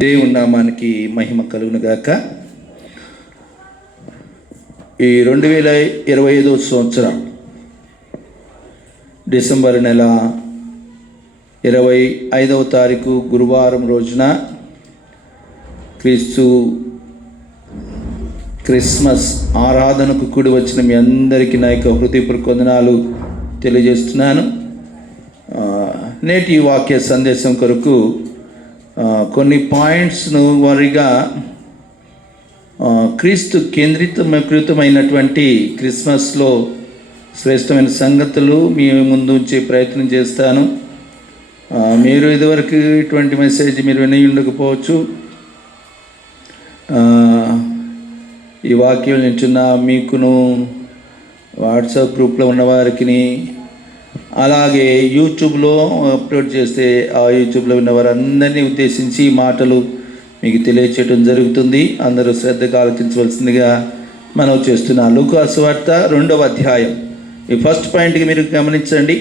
దేవుని నామానికి మహిమ కలుగును గాక. ఈ 2025 సంవత్సరం డిసెంబర్ నెల 25వ తారీఖు గురువారం రోజున క్రిస్మస్ ఆరాధనకు కూడి వచ్చిన మీ అందరికీ నా యొక్క హృదయపూర్వక వందనాలు తెలియజేస్తున్నాను. నేటి వాక్య సందేశం కొరకు కొన్ని పాయింట్స్ను వారిగా క్రీస్తు కేంద్రీకృతమైనటువంటి క్రిస్మస్లో శ్రేష్టమైన సంగతులు మీ ముందు ఉంచే ప్రయత్నం చేస్తాను. మీరు ఇదివరకు ఇటువంటి మెసేజ్ మీరు విని ఉండకపోవచ్చు. ఈ వాక్యం వింటున్న మీకును, వాట్సాప్ గ్రూప్లో ఉన్నవారికి, అలాగే యూట్యూబ్లో అప్లోడ్ చేస్తే ఆ యూట్యూబ్లో ఉన్న వారందరినీ ఉద్దేశించి ఈ మాటలు మీకు తెలియచేయడం జరుగుతుంది. అందరూ శ్రద్ధగా ఆలోచించవలసిందిగా మనం చేస్తున్నాం. లూకాసు సువార్త 2వ అధ్యాయం, ఈ ఫస్ట్ పాయింట్కి మీరు గమనించండి.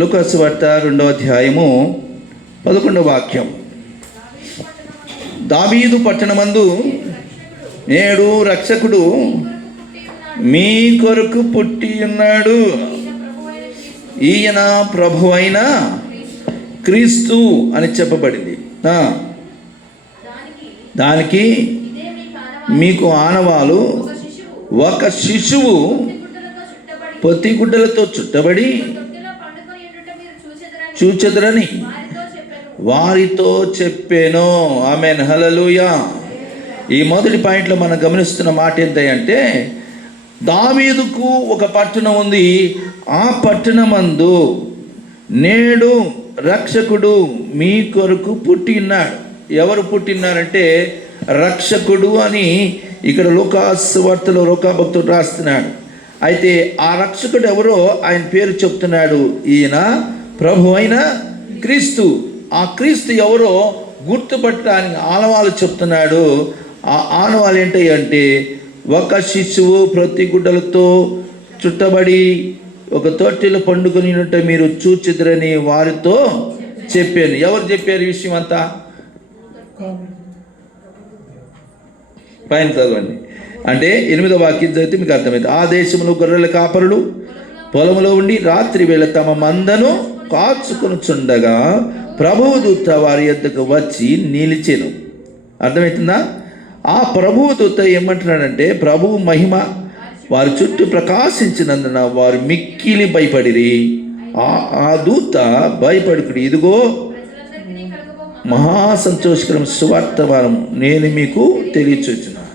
లూకాసు సువార్త 2వ అధ్యాయము 11వ వాక్యం. దావీదు పట్టణమందు నేడు రక్షకుడు మీ కొరకు పుట్టి ఉన్నాడు, ఈయన ప్రభు అయిన క్రీస్తు అని చెప్పబడింది. దానికి మీకు ఆనవాలు, ఒక శిశువు పొత్తిగుడ్డలతో చుట్టబడి చూచెదరని వారితో చెప్పాను. ఆమేన్, హల్లెలూయా. ఈ మొదటి పాయింట్లో మనం గమనిస్తున్న మాట ఏంటంటే, దావీదుకు ఒక పట్టణం ఉంది, ఆ పట్టణమందు నేడు రక్షకుడు మీ కొరకు పుట్టినాడు. ఎవరు పుట్టినారంటే రక్షకుడు అని ఇక్కడ లూకాసు వార్తలో లూకా భక్తుడు రాస్తున్నాడు. అయితే ఆ రక్షకుడు ఎవరో ఆయన పేరు చెప్తున్నాడు, ఈయన ప్రభు అయిన క్రీస్తు. ఆ క్రీస్తు ఎవరో గుర్తుపట్టడానికి ఆనవాలు చెప్తున్నాడు. ఆ ఆనవాలు ఏంటి అంటే, ఒక శిశువు ప్రతి గుడ్డలతో చుట్టబడి ఒక తొట్టిలో పండుకొని ఉంటే మీరు చూచిద్దరని వారితో చెప్పాను. ఎవరు చెప్పారు ఈ విషయం అంతా? పైన చదవండి. అంటే 8వ వాక్యం చదివితే మీకు అర్థమైంది. ఆ దేశంలో గొర్రెల కాపరులు పొలంలో ఉండి రాత్రి వేళ తమ మందను కాచుకొని చుండగా ప్రభువు దూత వారి యొద్దకు వచ్చి నిలిచెను. అర్థమవుతుందా? ఆ ప్రభువు దూత ఏమంటున్నాడంటే, ప్రభువు మహిమ వారి చుట్టూ ప్రకాశించినందున వారు మిక్కిలి భయపడిరి. ఆ దూత భయపడుకుడి, ఇదిగో మహాసంతోషకరం సువార్తమానం నేను మీకు తెలియచూచున్నాను.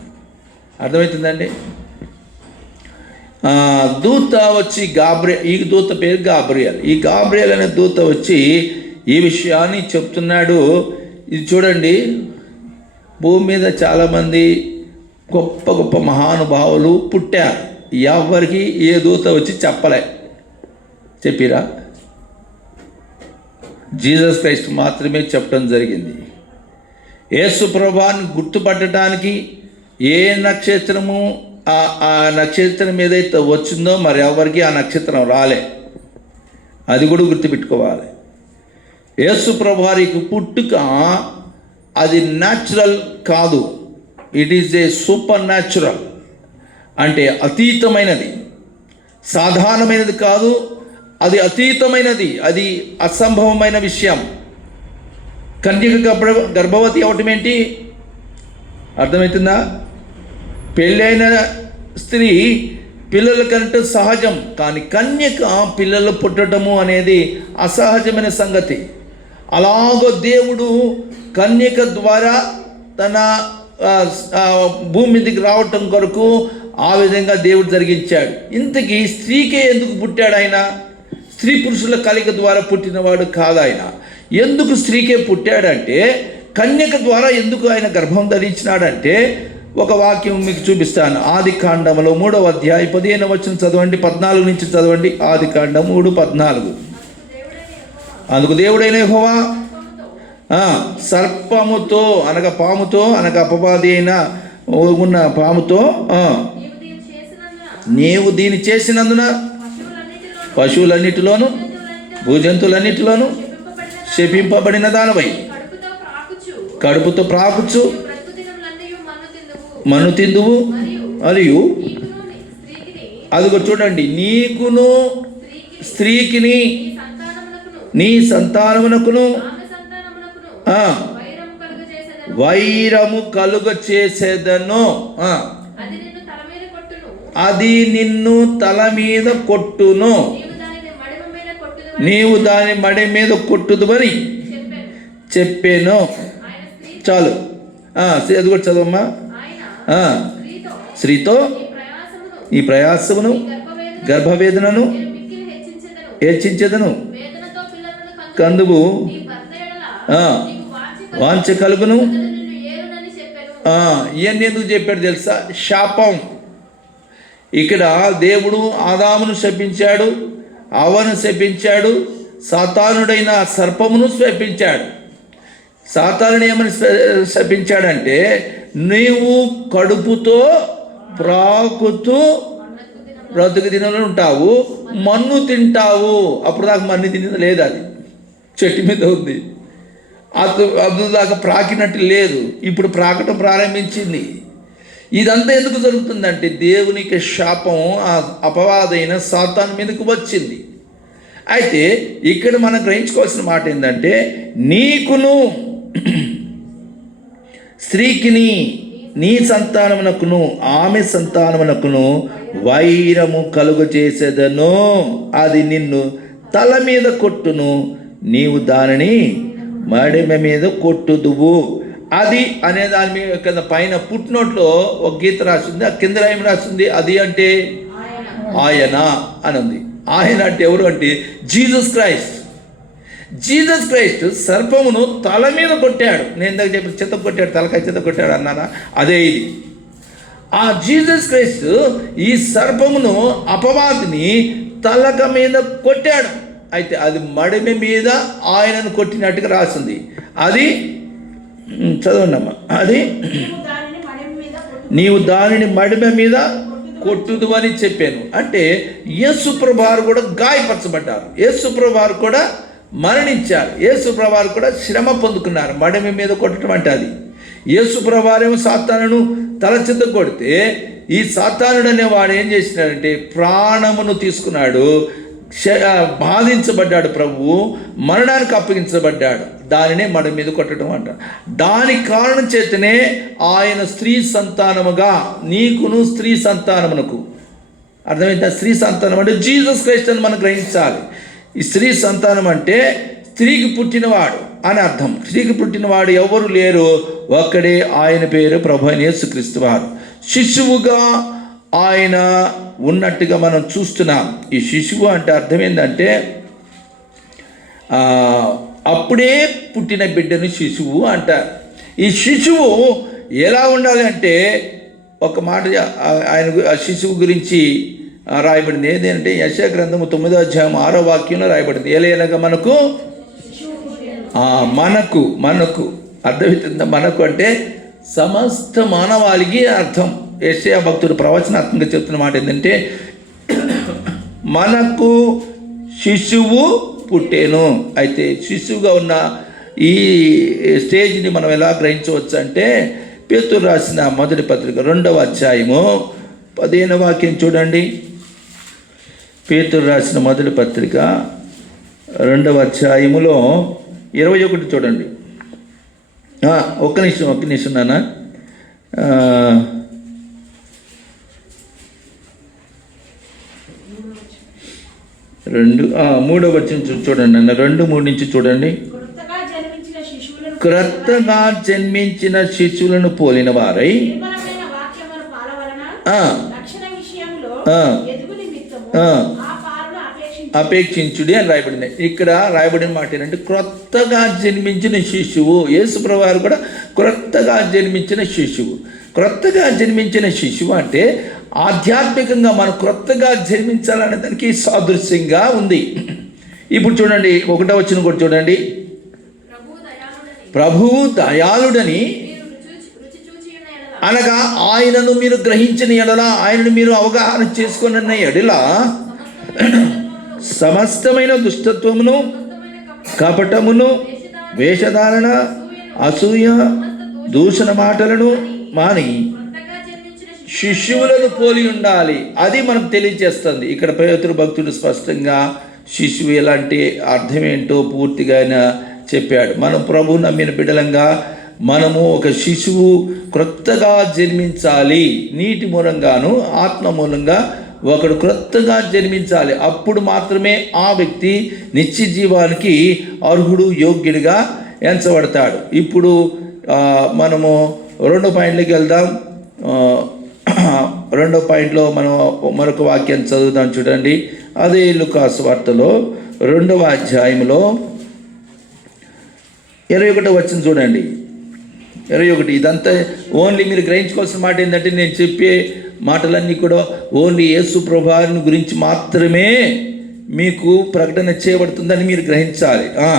అర్థమవుతుందండి? దూత వచ్చి ఈ దూత పేరు గాబ్రియల్. ఈ గాబ్రియల్ అనే దూత వచ్చి ఈ విషయాన్ని చెప్తున్నాడు. ఇది చూడండి, భూమి మీద చాలామంది గొప్ప గొప్ప మహానుభావులు పుట్టారు. ఎవరికి ఏ దూత వచ్చి చెప్పిరా? జీసస్ క్రైస్ట్ మాత్రమే చెప్పడం జరిగింది. యేసు ప్రభువుని గుర్తుపట్టడానికి ఏ నక్షత్రము ఆ నక్షత్రం ఏదైతే వచ్చిందో మరి ఎవరికి ఆ నక్షత్రం రాలే. అది కూడా గుర్తుపెట్టుకోవాలి. యేసు ప్రభువారికి పుట్టుక అది న్యాచురల్ కాదు, it is a super natural. అంటే అతీతమైనది, సాధారణమైనది కాదు, అది అతీతమైనది, అది అసంభవమైన విషయం. కన్యక గర్భవతి అవటం ఏంటి? అర్థమవుతుందా? పెళ్ళైన స్త్రీ పిల్లల కంటే సహజం, కానీ కన్యక పిల్లలు పుట్టడము అనేది అసహజమైన సంగతి. అలాగో దేవుడు కన్యక ద్వారా తన భూమి మీదకి రావటం కొరకు ఆ విధంగా దేవుడు జరిగించాడు. ఇంతకీ స్త్రీకే ఎందుకు పుట్టాడు ఆయన? స్త్రీ పురుషుల కలయిక ద్వారా పుట్టినవాడు కాదు ఆయన. ఎందుకు స్త్రీకే పుట్టాడంటే, కన్యక ద్వారా ఎందుకు ఆయన గర్భం ధరించినాడంటే, ఒక వాక్యం మీకు చూపిస్తాను. ఆదికాండములో 3వ అధ్యాయం 15వ వచనం చదవండి, 14 నుంచి చదవండి. ఆదికాండం 3:14. అందుకు దేవుడైన యెహోవా సర్పముతో అనగా పాముతో అనగా అపవాది అయిన ఉన్న పాముతో, నీవు దీన్ని చేసినందున పశువులన్నిటిలోను భూజంతువులన్నిటిలోను శపింపబడిన దానవై కడుపుతో ప్రాకుచు నీవు బ్రతుకు దినములన్నయు మన్ను తిందువు మరియు నీకును స్త్రీకిని అదిగో చూడండి, నీకును స్త్రీకిని నీ సంతానమునకును ఆమె సంతానమునకును ఆ, వైరము కలుగజేసెదను. వైరము కలుగ చేసేదను. అది నిన్ను తల మీద కొట్టును. అది నిన్ను తల మీద కొట్టును. నీవు దాని మడి మీద కొట్టుదువని చెప్పాను. చెప్పాను. ఆయన స్త్రీ చాలు. అది కూడా చదవమ్మా. ఆయన స్త్రీతో ఈ ప్రయాసమును గర్భవేదనను నేను మిక్కిలి హెచ్చించెదను. హెచ్చించెదను. వేదనతో పిల్లలను కందువు నీ భర్త ఎడల ఆ, నీకు వాంఛ కలుగును. అతడు నిన్ను ఏలునని చెప్పాను. ఇవన్నీ ఎందుకు చెప్పాడు తెలుసా? శాపం. ఇక్కడ దేవుడు ఆదామును శపించాడు, అవ్వను శపించాడు, సాతానుడైన సర్పమును శపించాడు. సాతానుని ఏమని శపించాడంటే, నీవు కడుపుతో ప్రాకుతూ బ్రతుకు దినంలో ఉంటావు, మన్ను తింటావు. అప్పుడు దాకా మన్ను తినేది లేదు, అది చెట్టు మీద ఉంది. అప్పుడు దాకా ప్రాకినట్టు లేదు, ఇప్పుడు ప్రాకటం ప్రారంభించింది. ఇదంతా ఎందుకు జరుగుతుందంటే దేవునికి శాపం ఆ అపవాదైన సాతాను మీదకు వచ్చింది. అయితే ఇక్కడ మనం గ్రహించుకోవాల్సిన మాట ఏంటంటే, నీకును స్త్రీకిని నీ సంతానమునకును ఆమె సంతానమునకును వైరము కలుగ చేసేదను. అది నిన్ను తల మీద కొట్టును, నీవు దానిని మడిమ మీద కొట్టుదువు. అది అనే దాని మీద కింద పైన పుట్టినోట్లో ఒక గీత రాసింది, ఆ కింద ఏం రాసింది? అది అంటే ఆయన అని ఉంది. ఆయన అంటే ఎవరు అంటే జీసస్ క్రైస్ట్. జీసస్ క్రైస్ట్ సర్పమును తల మీద కొట్టాడు. నేను ఇందాక చెప్పి చెత్త కొట్టాడు, తలకాయ చెత్త కొట్టాడు అన్నానా? అదే ఇది. ఆ జీసస్ క్రైస్ట్ ఈ సర్పమును అపవాదిని తలక మీద కొట్టాడు. అయితే అది మడిమ మీద ఆయనను కొట్టినట్టుగా రాసింది. అది చదవండమ్మా. అది నీవు దానిని మడిమ మీద కొట్టుదు అని చెప్పాను. అంటే యేసుప్రభువారు కూడా గాయపరచబడ్డారు, యేసుప్రభువారు కూడా మరణించారు, యేసుప్రభువారు కూడా శ్రమ పొందుకున్నారు. మడిమ మీద కొట్టడం అంటే అది. యేసుప్రభువారేమో సాతానును తల చింత కొడితే, ఈ సాతానుడు అనేవాడు ఏం చేసినాడంటే ప్రాణమును తీసుకున్నాడు, బాధించబడ్డాడు. ప్రభువు మరణానికి అప్పగించబడ్డాడు. దానినే మన మీద కొట్టడం అంట. దాని కారణం చేతనే ఆయన స్త్రీ సంతానముగా, నీకును స్త్రీ సంతానమునకు, అర్థమైందా? స్త్రీ సంతానం అంటే జీసస్ క్రైస్ట్ అని మనం గ్రహించాలి. ఈ స్త్రీ సంతానం అంటే స్త్రీకి పుట్టినవాడు అని అర్థం. స్త్రీకి పుట్టినవాడు ఎవరు లేరు, ఒక్కడే, ఆయన పేరు ప్రభు అయిన యేసుక్రీస్తు వారు. శిశువుగా ఆయన ఉన్నట్టుగా మనం చూస్తున్నాం. ఈ శిశువు అంటే అర్థం ఏంటంటే అప్పుడే పుట్టిన బిడ్డను శిశువు అంటారు. ఈ శిశువు ఎలా ఉండాలి అంటే, ఒక మాట ఆయన ఆ శిశువు గురించి రాయబడింది. ఏదంటే యెషయా గ్రంథము 9వ అధ్యాయం 6వ వాక్యంలో రాయబడింది. ఎలాగ మనకు మనకు అర్థమవుతుందా? మనకు అంటే సమస్త మానవాళికి అర్థం. యెషయా భక్తుడు ప్రవచనాత్మకంగా చెప్తున్న మాట ఏంటంటే, మనకు శిశువు పుట్టేను. అయితే శిశువుగా ఉన్న ఈ స్టేజ్ని మనం ఎలా గ్రహించవచ్చు అంటే, పేతురు రాసిన మొదటి పత్రిక 2వ అధ్యాయము 15వ వాక్యం చూడండి. పేతురు రాసిన మొదటి పత్రిక 2వ అధ్యాయములో 21 చూడండి. ఒక్క నిమిషం నాన్న. 3వ వచనం చూడండి అన్న. 2:3 నుంచి చూడండి. క్రొత్తగా జన్మించిన శిశువులను పోలిన వారై అపేక్షించుడి అని రాయబడింది. ఇక్కడ రాయబడిన మాట ఏంటంటే, క్రొత్తగా జన్మించిన శిశువు. యేసుప్రభువు వారు కూడా క్రొత్తగా జన్మించిన శిశువు. క్రొత్తగా జన్మించిన శిశువు అంటే ఆధ్యాత్మికంగా మనం క్రొత్తగా జన్మించాలనే దానికి సాదృశ్యంగా ఉంది. ఇప్పుడు చూడండి 1వ వచనం కూడా చూడండి. ప్రభువు దయాళుడని అనగా ఆయనను మీరు గ్రహించిన ఎడల, ఆయనను మీరు అవగాహన చేసుకున్న ఎడల సమస్తమైన దుష్టత్వమును, కపటమును, వేషధారణ, అసూయ దూషణ మాటలను మాని కొత్తగా జన్మించిన శిశువులను పోలి ఉండాలి. అది మనకు తెలియజేస్తుంది. ఇక్కడ పేతురు భక్తుడు స్పష్టంగా శిశువు ఎలాంటి అర్థం ఏంటో పూర్తిగా ఆయన చెప్పాడు. మనం ప్రభు నమ్మిన బిడ్డలంగా మనము ఒక శిశువు క్రొత్తగా జన్మించాలి. నీటి మూలంగాను ఆత్మ మూలంగా ఒకడు క్రొత్తగా జన్మించాలి. అప్పుడు మాత్రమే ఆ వ్యక్తి నిత్య జీవానికి అర్హుడు, యోగ్యుడిగా ఎంచబడతాడు. ఇప్పుడు మనము 2వ పాయింట్లోకి వెళ్దాం. 2వ పాయింట్లో మనం మరొక వాక్యాన్ని చదువుదాం. చూడండి, అదే లూకాసు వార్తలో 2వ అధ్యాయంలో 21వ వచనం చూడండి. 21. ఇదంతా ఓన్లీ మీరు గ్రహించుకోవాల్సిన మాట ఏంటంటే, నేను చెప్పే మాటలన్నీ కూడా ఓన్లీ యేసు ప్రభువారిని గురించి మాత్రమే మీకు ప్రకటన చేయబడుతుందని మీరు గ్రహించాలి. ఆ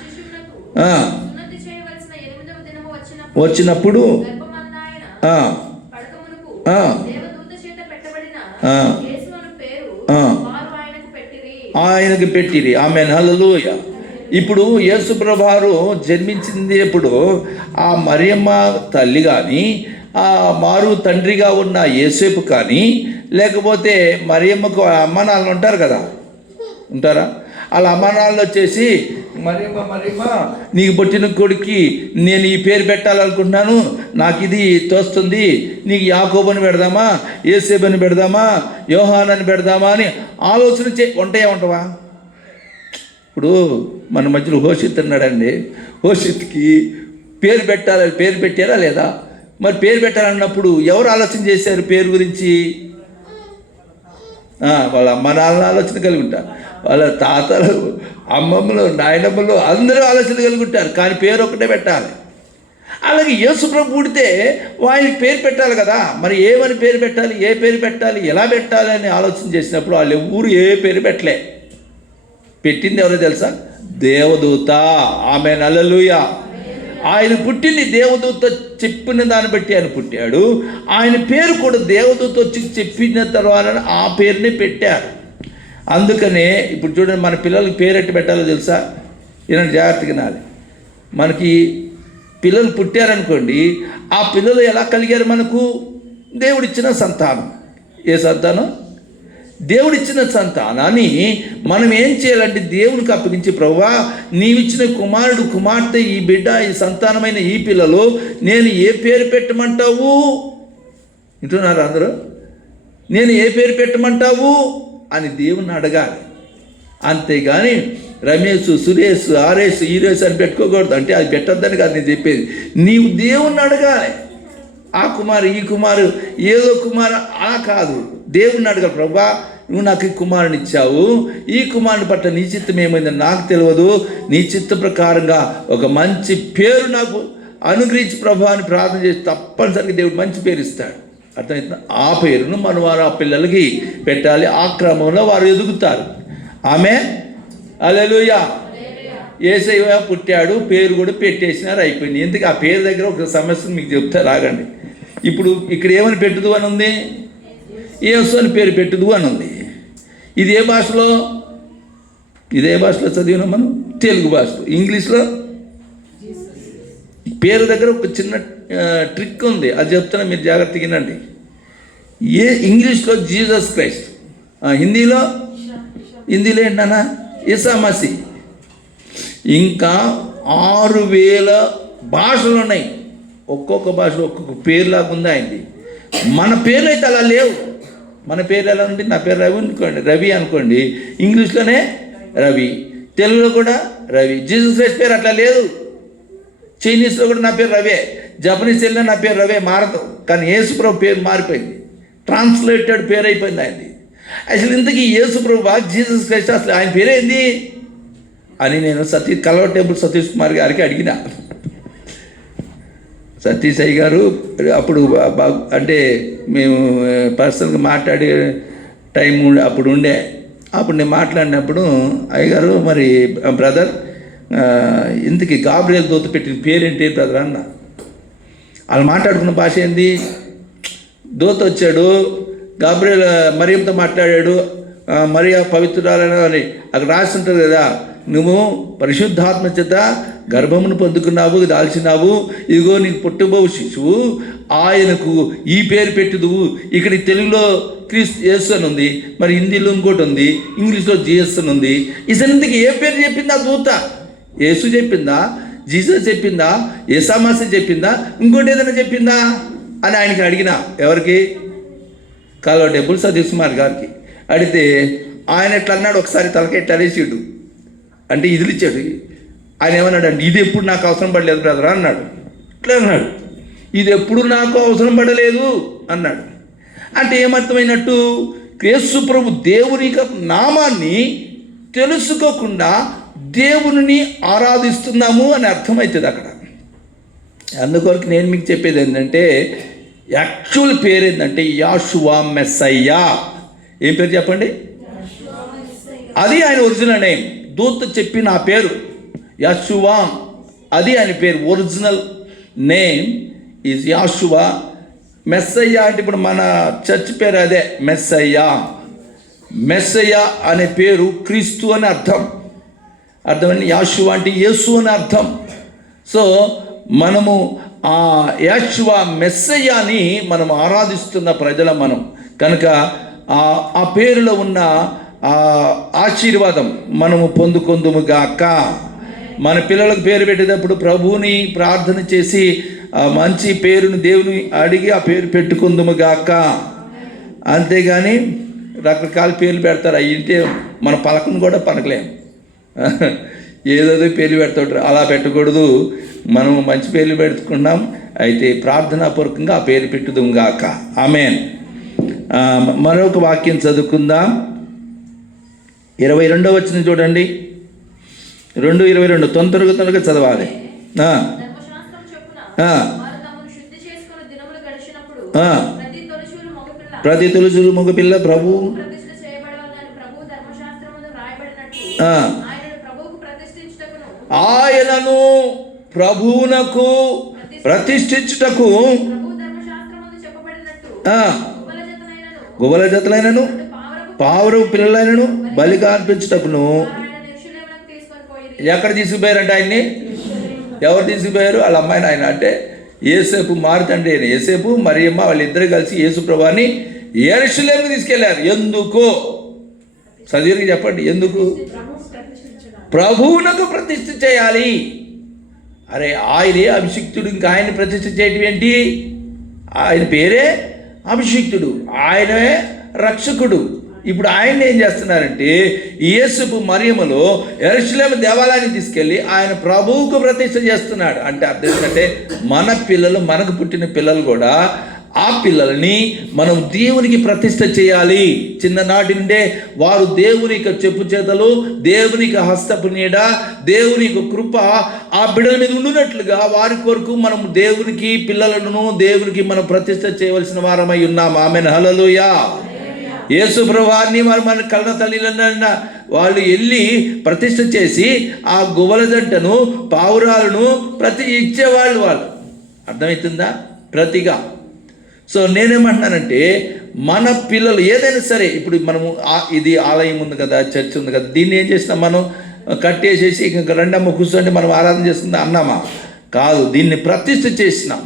శిశువునకు సున్నతి చేయవలసిన 8వ దినము వచ్చినప్పుడు గర్భమందాయన పడకమునకు దేవదూత చేత పెట్టబడిన యేసు అను పేరు వారు ఆయనకు పెట్టిరి. ఆమేన్, హల్లెలూయా. ఇప్పుడు యేసు ప్రభువారు జన్మించింది ఎప్పుడు? ఆ మరియమ్మ తల్లి కానీ, ఆ మారు తండ్రిగా ఉన్న యేసేపు కానీ, లేకపోతే మరియమ్మకు అమ్మ నాన్నలు ఉంటారు కదా, ఉంటారా? వాళ్ళ అమ్మ నాన్నలు వచ్చేసి, మరియమ్మ నీకు పుట్టిన కొడుక్కి నేను ఈ పేరు పెట్టాలనుకుంటున్నాను, నాకు ఇది తోస్తుంది, నీకు యాకోబుని పెడదామా, యేసేబుని పెడదామా, యోహానని పెడదామా అని ఆలోచన ఉంటావా? ఇప్పుడు మన మధ్యలో హోషిత్ ఉన్నాడండి. హోషిత్కి పేరు పెట్టారా లేదా? మరి పేరు పెట్టాలన్నప్పుడు ఎవరు ఆలోచన చేశారు పేరు గురించి? వాళ్ళ అమ్మ నాన్న ఆలోచన కలిగి ఉంటారు, వాళ్ళ తాతలు, అమ్మమ్మలు, నాయనమ్మలు అందరూ ఆలోచన కలిగి ఉంటారు. కానీ పేరు ఒకటే పెట్టాలి. అలాగే యేసు ప్రభు పుడితే ఆయనకి పేరు పెట్టాలి కదా. మరి ఏమని పేరు పెట్టాలి, ఏ పేరు పెట్టాలి, ఎలా పెట్టాలి అని ఆలోచన చేసినప్పుడు వాళ్ళు ఎవరు ఏ పేరు పెట్టలే. పెట్టింది ఎవరో తెలుసా? దేవదూత. ఆమేన్, హల్లెలూయా. ఆయన పుట్టింది దేవదూత చెప్పిన దాన్ని బట్టి ఆయన పుట్టాడు. ఆయన పేరు కూడా దేవదూత వచ్చి చెప్పిన తర్వాత ఆ పేరుని పెట్టారు. అందుకనే ఇప్పుడు చూడండి, మన పిల్లలకి పేరెట్టి పెట్టాలో తెలుసా? ఈయన జాగ్రత్తగా నాది. మనకి పిల్లలు పుట్టారనుకోండి, ఆ పిల్లలు ఎలా కలిగారు? మనకు దేవుడిచ్చిన సంతానం. ఏ సంతానం? దేవుడిచ్చిన సంతానాన్ని మనం ఏం చేయాలంటే దేవునికి అప్పగించి, ప్రభువా నీవిచ్చిన కుమారుడు, కుమార్తె, ఈ బిడ్డ, ఈ సంతానమైన ఈ పిల్లలు నేను ఏ పేరు పెట్టమంటావు? వింటున్నారు అందరూ? నేను ఏ పేరు పెట్టమంటావు అని దేవుణ్ణి అడగాలి. అంతేగాని రమేష్, సురేష్, ఆరేష్, ఈరేష్ అని పెట్టుకోకూడదు. అంటే అది పెట్టొద్దని కాదు నేను చెప్పేది. నీవు దేవుణ్ణి అడగాలి. ఆ కుమారు, ఈ కుమారు, ఏదో కుమారు అలా కాదు. దేవుణ్ణి అడగాలి. ప్రభువా నువ్వు నాకు ఈ కుమారుని ఇచ్చావు, ఈ కుమారుని పట్ల నీ చిత్తం ఏమైందని నాకు తెలియదు, నీ చిత్త ప్రకారంగా ఒక మంచి పేరు నాకు అనుగ్రహించి ప్రభు అని ప్రార్థన చేసి తప్పనిసరిగా దేవుడు మంచి పేరు ఇస్తాడు. అర్థమవుతుందా? ఆ పేరును మనం వారు ఆ పిల్లలకి పెట్టాలి. ఆ క్రమంలో వారు ఎదుగుతారు. ఆమేన్, హల్లెలూయా. యేసయ్య పుట్టాడు, పేరు కూడా పెట్టేసినారు, అయిపోయింది. ఎందుకు? ఆ పేరు దగ్గర ఒక సమస్యను మీకు చెప్తా, రాగండి. ఇప్పుడు ఇక్కడ ఏమని పెట్టుదు అని ఉంది? యేసు అని పేరు పెట్టుదు అని ఉంది. ఇది ఏ భాషలో? ఇదే భాషలో చదివినా మనం, తెలుగు భాషలో. ఇంగ్లీష్లో పేరు దగ్గర ఒక చిన్న ట్రిక్ ఉంది, అది చెప్తున్నా, మీరు జాగ్రత్తగా వినండి. ఇంగ్లీష్లో జీసస్ క్రైస్ట్, హిందీలో ఏంటన్నా? ఈసా మసీ. ఇంకా 6000 భాషలు ఉన్నాయి. ఒక్కొక్క భాషలో ఒక్కొక్క పేరులాగా ఉంది ఆయనది. మన పేర్లు అయితే అలా లేవు. మన పేరు ఎలా ఉంది? నా పేరు రవి అనుకోండి, రవి అనుకోండి, ఇంగ్లీష్లోనే రవి, తెలుగులో కూడా రవి. జీసస్ క్రైస్ట్ పేరు అట్లా లేదు. చైనీస్లో కూడా నా పేరు రవే, జపనీస్ వెళ్ళినా నా పేరు రవే, మారదు. కానీ యేసుప్రభు పేరు మారిపోయింది, ట్రాన్స్లేటెడ్ పేరు అయిపోయింది ఆయనది. అసలు ఇంతకీ యేసుప్రభు, జీసస్ క్రైస్ట్ అసలు ఆయన పేరేంది అని నేను కల్వ టెంపుల్ సతీష్ కుమార్ గారికి అడిగిన. సతీష్ అయ్య గారు అప్పుడు అంటే మేము పర్సనల్గా మాట్లాడే టైం అప్పుడు ఉండే. అప్పుడు నేను మాట్లాడినప్పుడు, అయ్యగారు మరి బ్రదర్ ఇంతకీ గాబ్రియల్ దూత పెట్టిన పేరేంటి బ్రదర్ అన్న. వాళ్ళు మాట్లాడుకున్న భాష ఏంది? దూత వచ్చాడు, గాబ్రియల్ మరియంతో మాట్లాడాడు, మరియా పవిత్రురాలని అక్కడ రాసి ఉంటుంది కదా, నువ్వు పరిశుద్ధాత్మ చేత గర్భమును పొందుకున్నావు, దాల్చినావు, ఇదిగో నీకు పుట్టబోవు శిశువు, ఆయనకు ఈ పేరు పెట్టుదువు. ఇక్కడ తెలుగులో క్రీస్తు యేసు అని ఉంది, మరి హిందీలో ఇంకోటి ఉంది, ఇంగ్లీష్లో జీఎస్ అని ఉంది. ఇసందుకు ఏ పేరు చెప్పిందా దూత? యేసు చెప్పిందా, జీసస్ చెప్పిందా, యేసామాస చెప్పిందా, ఇంకోటి ఏదైనా చెప్పిందా అని ఆయనకి అడిగిన. ఎవరికి? కాలువ టెంపుల్ సతీష్ కుమార్ గారికి అడిగితే ఆయన ఎట్లా అన్నాడు, ఒకసారి తలక ఎట్లా అనేసాడు అంటే ఇదిలు ఇచ్చాడు. ఆయన ఏమన్నాడు అంటే, ఇది ఎప్పుడు నాకు అవసరం పడలేదు బ్రదర్ అన్నాడు. ఇట్లా అన్నాడు, ఇది ఎప్పుడు నాకు అవసరం పడలేదు అన్నాడు. అంటే ఏమర్థమైనట్టు? యేసు ప్రభు దేవుని యొక్క నామాన్ని తెలుసుకోకుండా దేవుని ఆరాధిస్తున్నాము అని అర్థమవుతుంది అక్కడ. అందుకొరకు నేను మీకు చెప్పేది ఏంటంటే, యాక్చువల్ పేరు ఏంటంటే యాషువా మెస్సయ్యా. ఏం పేరు చెప్పండి? అది ఆయన ఒరిజినల్ నేమ్. దూత చెప్పిన ఆ పేరు యాషువా, అది ఆయన పేరు. Original name is Yeshua. Messiah అంటే ఇప్పుడు మన చర్చ్ పేరు అదే, మెస్సయ్యా. మెస్సయ్యా అనే పేరు క్రీస్తు అని అర్థం. అర్థమని యాషువా అంటే యేసు అని అర్థం. సో మనము ఆ యాషువా మెస్సయ్యాని మనం ఆరాధిస్తున్న ప్రజల మనం కనుక ఆ పేరులో ఉన్న ఆ ఆశీర్వాదం మనము పొందుకొందుముగాక. మన పిల్లలకు పేరు పెట్టేటప్పుడు ప్రభువుని ప్రార్థన చేసి ఆ మంచి పేరుని దేవుని అడిగి ఆ పేరు పెట్టుకుందుముగాక. అంతేగాని రకరకాల పేర్లు పెడతారు, అయ్యింటే మన పలకను కూడా పలకలేము. ఏదేదో పేర్లు పెడతాడు, అలా పెట్టకూడదు. మనం మంచి పేర్లు పెట్టుకున్నాం, అయితే ప్రార్థనాపూర్వకంగా ఆ పేరు పెట్టుదుగాక. ఆమేన్. మరొక వాక్యం చదువుకుందాం. 22వ వచనం చూడండి. 2:22 తొందరగా చదవాలి. ధర్మశాస్త్రం చొప్పున వారు తమను శుద్ధి చేసుకుని దినములు గడిచినప్పుడు ప్రతి తొలుచూలు మగపిల్ల ప్రభు ప్రతిష్ఠ చేయబడవలెనని ప్రభు ధర్మశాస్త్రములో వ్రాయబడినట్టు ఆయనను ప్రభువునకు ప్రతిష్ఠించుటకు గువ్వల జతలైనను పావురపు పిల్లలైనను బలిగా అర్పించుటకును. ఎక్కడ తీసుకుపోయారంటే ఆయన్ని? ఎవరు తీసుకుపోయారు? వాళ్ళ అమ్మాయిని. ఆయన అంటే యేసేపు మారుతండి. యేసేపు మరియమ్మ వాళ్ళిద్దరు కలిసి యేసు ప్రభువాన్ని యెరూషలేముకు తీసుకెళ్లారు. ఎందుకు? చదివికి చెప్పండి. ఎందుకు? ప్రభువునకు ప్రతిష్ఠ చేయాలి. అరే ఆయనే అభిషిక్తుడు, ఇంకా ఆయన ప్రతిష్ఠ చేయటం ఏంటి? ఆయన పేరే అభిషిక్తుడు, ఆయనే రక్షకుడు. ఇప్పుడు ఆయన ఏం చేస్తున్నారంటే యేసుపు మరియమ్మలో యెరూషలేము దేవాలయాన్ని తీసుకెళ్ళి ఆయన ప్రభువుకు ప్రతిష్ఠ చేస్తున్నాడు. అంటే అర్థం ఏంటంటే మన పిల్లలు, మనకు పుట్టిన పిల్లలు కూడా ఆ పిల్లల్ని మనం దేవునికి ప్రతిష్ఠ చేయాలి. చిన్ననాటి నుండే వారు దేవునికి చెప్పు చేతలు, దేవునికి హస్తపు నీడ, దేవునికి కృప ఆ బిడ్డల మీద ఉండునట్లుగా వారి కొరకు మనం దేవునికి పిల్లలను దేవునికి మనం ప్రతిష్ఠ చేయవలసిన వారమై ఉన్నాం. ఆమేన్. హల్లెలూయా. యేసు ప్రభువాన్ని మన కన్న తల్లిలన్న వాళ్ళు వెళ్ళి ప్రతిష్ఠ చేసి ఆ గువ్వల జంటను, పావురాలను ఇచ్చేవాళ్ళు వాళ్ళు. అర్థమవుతుందా? ప్రతిగా. సో నేనేమంటున్నానంటే మన పిల్లలు ఏదైనా సరే, ఇప్పుడు మనము ఇది ఆలయం ఉంది కదా, చర్చ్ ఉంది కదా, దీన్ని ఏం చేసినాం మనం? కట్టేసేసి ఇంకా రెండమ్మ కూర్చోండి మనం ఆరాధన చేస్తుందా అన్నామా? కాదు, దీన్ని ప్రతిష్ఠ చేసినాం.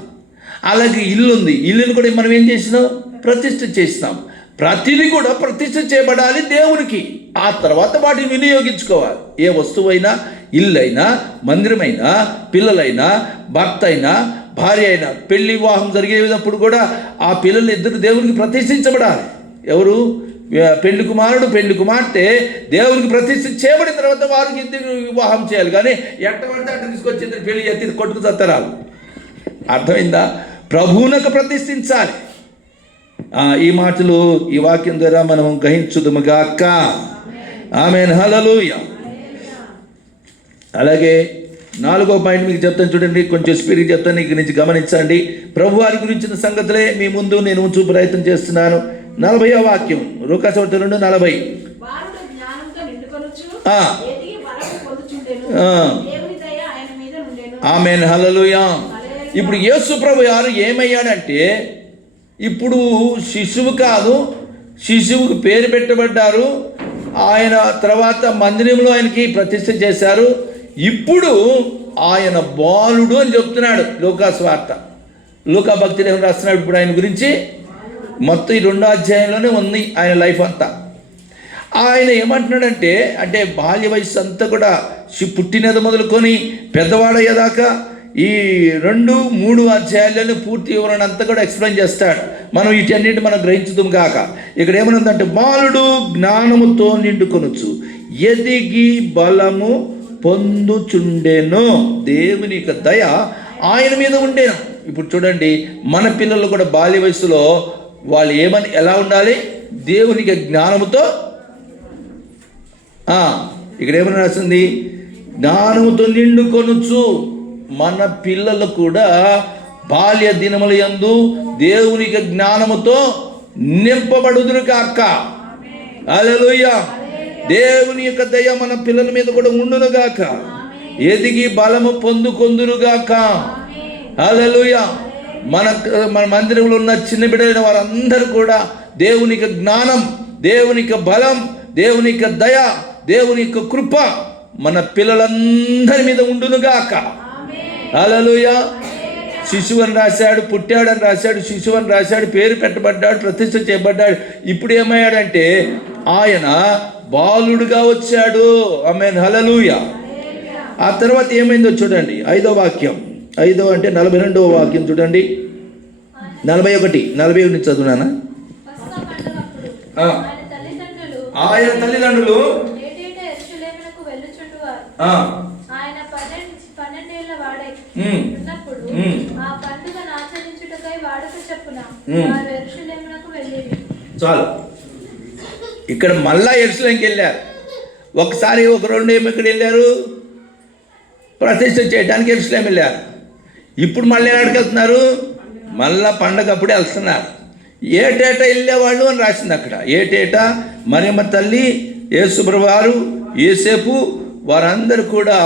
అలాగే ఇల్లు ఉంది, ఇల్లుని కూడా మనం ఏం చేసినాం? ప్రతిష్ఠ చేసినాం. ప్రతిదీ కూడా ప్రతిష్ఠ చేయబడాలి దేవునికి. ఆ తర్వాత వాటిని వినియోగించుకోవాలి. ఏ వస్తువైనా, ఇల్లు అయినా, మందిరమైనా, పిల్లలైనా, భర్త అయినా, భార్య అయినా, పెళ్లి వివాహం జరిగేటప్పుడు కూడా ఆ పిల్లలు ఇద్దరు దేవునికి ప్రతిష్ఠించబడాలి. ఎవరు? పెళ్లి కుమారుడు, పెళ్లి కుమార్తె దేవునికి ప్రతిష్ఠ చేయబడిన తర్వాత వారికి ఇద్దరు వివాహం చేయాలి. కానీ ఎట్టబడితే అట్ట తీసుకొచ్చి ఇద్దరు పెళ్లి ఎత్తి కొట్టుకు చత్తరాలు. అర్థమైందా? ప్రభువునకు ప్రతిష్ఠించాలి. ఈ మాటలు ఈ వాక్యం ద్వారా మనం గ్రహించుదుముగాక. ఆమేన్. హల్లెలూయా. అలాగే 4వ పాయింట్ మీకు చెప్తాను చూడండి, కొంచెం స్పీడ్గా చెప్తాను, ఇక్కడి నుంచి గమనించండి. ప్రభు వారి గురించిన సంగతులే మీ ముందు నేను ఉంచు ప్రయత్నం చేస్తున్నాను. 40వ వాక్యం, లూకా సువార్త 2:40. ఆమేన్. హల్లెలూయా. ఇప్పుడు యేసు ప్రభు వారు ఏమయ్యాడంటే, ఇప్పుడు శిశువు కాదు, శిశువుకు పేరు పెట్టబడ్డారు. ఆయన తర్వాత మందిరంలో ఆయనకి ప్రతిష్ఠ చేశారు. ఇప్పుడు ఆయన బాలుడు అని చెప్తున్నాడు లూకా సువార్త. లూకా భక్తుడు ఏమని రాస్తున్నాడు ఇప్పుడు ఆయన గురించి? మొత్తం ఈ 2వ అధ్యాయంలోనే ఉంది ఆయన లైఫ్ అంతా. ఆయన ఏమంటున్నాడంటే, అంటే బాల్య వయసు అంతా కూడా పుట్టినది మొదలుకొని పెద్దవాడయ్యేదాకా ఈ 2, 3 అధ్యాయాల్లోనే పూర్తి వివరణ అంతా కూడా ఎక్స్ప్లెయిన్ చేస్తాడు. మనం వీటన్నిటి మనం గ్రహించుదాం కాక. ఇక్కడ ఏమనుందంటే, బాలుడు జ్ఞానముతో నిండుకొనొచ్చు, ఎదిగి బలము పొందుచుండెను, దేవుని యొక్క దయ ఆయన మీద ఉండేను. ఇప్పుడు చూడండి, మన పిల్లలు కూడా బాల్య వయసులో వాళ్ళు ఎలా ఉండాలి? దేవునికి జ్ఞానముతో, ఇక్కడ ఏమని రాసింది? జ్ఞానముతో నిండుకొనొచ్చు. మన పిల్లలు కూడా బాల్య దినముల యందు దేవునికి జ్ఞానముతో నింపబడుదురు కాక. హల్లెలూయా. దేవుని యొక్క దయ మన పిల్లల మీద కూడా ఉండును గాక, ఎదిగి బలము పొందుకొందురుగాక. హల్లెలూయా. మన మందిరంలో ఉన్న చిన్న బిడ్డలైన వారందరూ కూడా దేవునికి జ్ఞానం, దేవునికి బలం, దేవునికి దయ, దేవుని యొక్క కృప మన పిల్లలందరి మీద ఉండునుగాక. హల్లెలూయా. శిశువని రాశాడు, పుట్టాడని రాశాడు, శిశువని రాశాడు, పేరు పెట్టబడ్డాడు, ప్రతిష్ఠ చేయబడ్డాడు. ఇప్పుడు ఏమయ్యాడంటే ఆయన బాలుడుగా వచ్చాడు. ఆమేన్. హల్లెలూయా. ఆ తర్వాత ఏమైందో చూడండి, 5వ వాక్యం, 5 అంటే 42వ వాక్యం చూడండి. 41 చదువునానా? ఆయన తల్లిదండ్రులు చాలు. ఇక్కడ మళ్ళా యెరూషలేముకి వెళ్ళారు. ఒకసారి ఒక 2 ఏమి ఇక్కడ వెళ్ళారు, ప్రతిష్ఠ చేయడానికి యెరూషలేము వెళ్ళారు. ఇప్పుడు మళ్ళీ ఎక్కడికి వెళ్తున్నారు? మళ్ళా పండగ అప్పుడే వెళ్తున్నారు. ఏటేటా వెళ్ళేవాళ్ళు అని రాసింది అక్కడ. ఏటేటా మరియమ్మ తల్లి, యేసుప్రభువు వారు, యోసేపు వారందరూ కూడా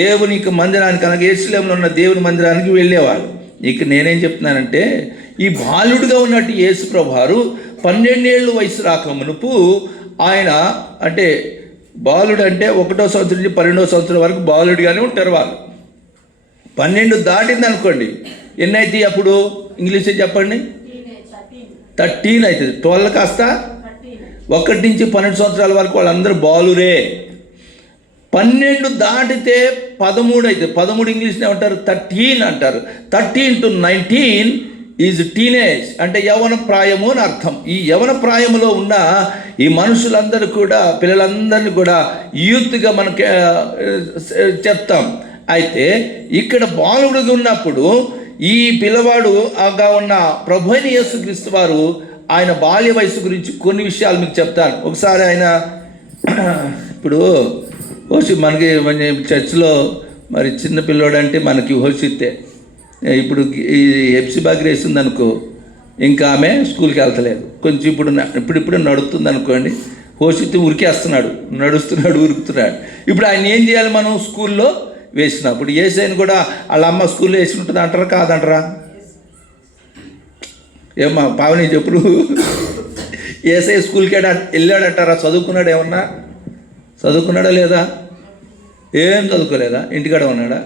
దేవునికి మందిరానికి, అలాగే యెరూషలేములో ఉన్న దేవుని మందిరానికి వెళ్ళేవాళ్ళు. ఇక నేనేం చెప్తున్నానంటే, ఈ బాలుడుగా ఉన్నట్టు యేసుప్రభువు వారు 12 ఏళ్ళు వయసు రాక మునుపు ఆయన, అంటే బాలుడు అంటే 1వ సంవత్సరం నుంచి 12వ సంవత్సరం వరకు బాలుడిగానే ఉంటారు వాళ్ళు. 12 దాటింది అనుకోండి, ఎన్ని అవుతాయి అప్పుడు? ఇంగ్లీషే చెప్పండి. 13 అవుతుంది. 12 కాస్త 1 నుంచి 12 సంవత్సరాల వరకు వాళ్ళందరూ బాలురే. 12 దాటితే 13 అవుతుంది. 13 ఇంగ్లీష్లో ఏమంటారు? 13 అంటారు. 13 to 19 ఈజ్ టీనేజ్, అంటే యవన ప్రాయము అని అర్థం. ఈ యవన ప్రాయములో ఉన్న ఈ మనుషులందరూ కూడా, పిల్లలందరినీ కూడా యూత్గా మనకి చెప్తాం. అయితే ఇక్కడ బాలుడుగా ఉన్నప్పుడు ఈ పిల్లవాడుగా ఉన్న ప్రభువైన యేసుక్రీస్తు వారు ఆయన బాల్య వయసు గురించి కొన్ని విషయాలు మీకు చెప్తాను. ఒకసారి ఆయన ఇప్పుడు మనకి చర్చిలో మరి చిన్న పిల్లోడు అంటే మనకి హోషిత్తే. ఇప్పుడు ఈ ఎప్సిబా గ్రేస్ ఉందనుకో, ఇంకా ఆమె స్కూల్కి వెళ్తలేదు. కొంచెం ఇప్పుడు నడుస్తుంది అనుకోండి, హోషిత్తి ఉరికేస్తున్నాడు, నడుస్తున్నాడు, ఉరుకుతున్నాడు. ఇప్పుడు ఆయన ఏం చేయాలి? మనం స్కూల్లో వేసినప్పుడు ఏసైని కూడా వాళ్ళ అమ్మ స్కూల్లో వేసి ఉంటుంది అంటారా కాదంటారా? ఏమ్మా పావని చెప్పుడు, ఏసై స్కూల్కి వెళ్ళాడంటారా? చదువుకున్నాడు? ఏమన్నా చదువుకున్నాడా లేదా? ఏం చదువుకోలేదా? ఇంటికాడ ఉన్నాడా?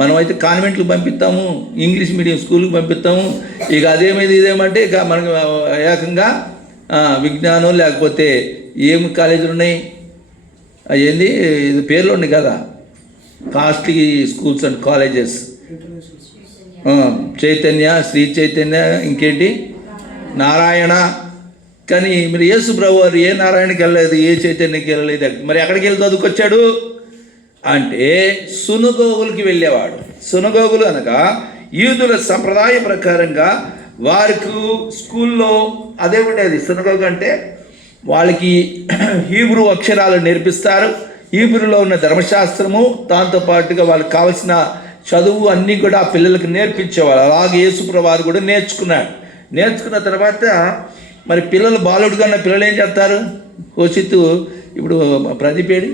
మనమైతే కాన్వెంట్లకు పంపిస్తాము, ఇంగ్లీష్ మీడియం స్కూల్కి పంపిస్తాము. ఇక అదేమైంది ఇదేమంటే ఇక మనకు ఏకంగా విజ్ఞానం, లేకపోతే ఏమి కాలేజీలు ఉన్నాయి, అయ్యింది ఇది పేర్లు ఉన్నాయి కదా, costly schools and colleges. Chaitanya, Sri Chaitanya, ఇంకేంటి నారాయణ. కానీ మరి యేసు ప్రభు వారు ఏ నారాయణకి వెళ్ళలేదు, ఏ చైతన్యకి వెళ్ళలేదు. మరి ఎక్కడికి వెళ్ళి చదువుకొచ్చాడు అంటే సునగోగులకి వెళ్ళేవాడు. సునగోగులు అనగా యూదుల సంప్రదాయ ప్రకారంగా వారికి స్కూల్లో అదే ఉండేది. సునగోగు అంటే వాళ్ళకి హీబ్రూ అక్షరాలు నేర్పిస్తారు. హీబ్రూలో ఉన్న ధర్మశాస్త్రము, దాంతోపాటుగా వాళ్ళకి కావాల్సిన చదువు అన్నీ కూడా ఆ పిల్లలకు నేర్పించేవాళ్ళు. అలాగే యేసుప్రభువు వారు కూడా నేర్చుకున్న తర్వాత మరి పిల్లలు బాలుడుగా ఉన్న పిల్లలు ఏం చేస్తారు? హోషిత్తు ఇప్పుడు ప్రదీపేడి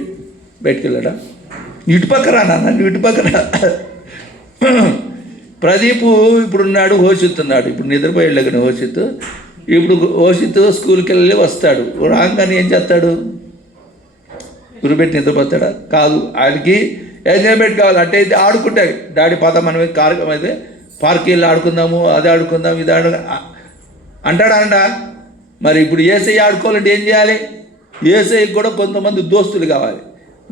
బయటికి వెళ్ళాడా? ఇటుపక్కరా నాన్న, ఇటుపక్కరా. ప్రదీపు ఇప్పుడున్నాడు, హోషిత్తు ఉన్నాడు. ఇప్పుడు నిద్రపోయాడు కానీ ఇప్పుడు హోషిత్తు స్కూల్కి వెళ్ళి వస్తాడు. రాగానే ఏం చేస్తాడు? గురుబెట్టి నిద్రపోతాడా? కాదు. ఆయనకి ఎంజాయ్మెంట్ కావాలి అంటే ఇది ఆడుకుంటాయి. డాడీ పాత మనం కారు అయితే పార్క్ వెళ్ళి ఆడుకుందాము, అది ఆడుకుందాం, ఇది అంటాడా? మరి ఇప్పుడు ఏసై ఆడుకోవాలంటే ఏం చేయాలి? ఏసైకి కూడా కొంతమంది దోస్తులు కావాలి,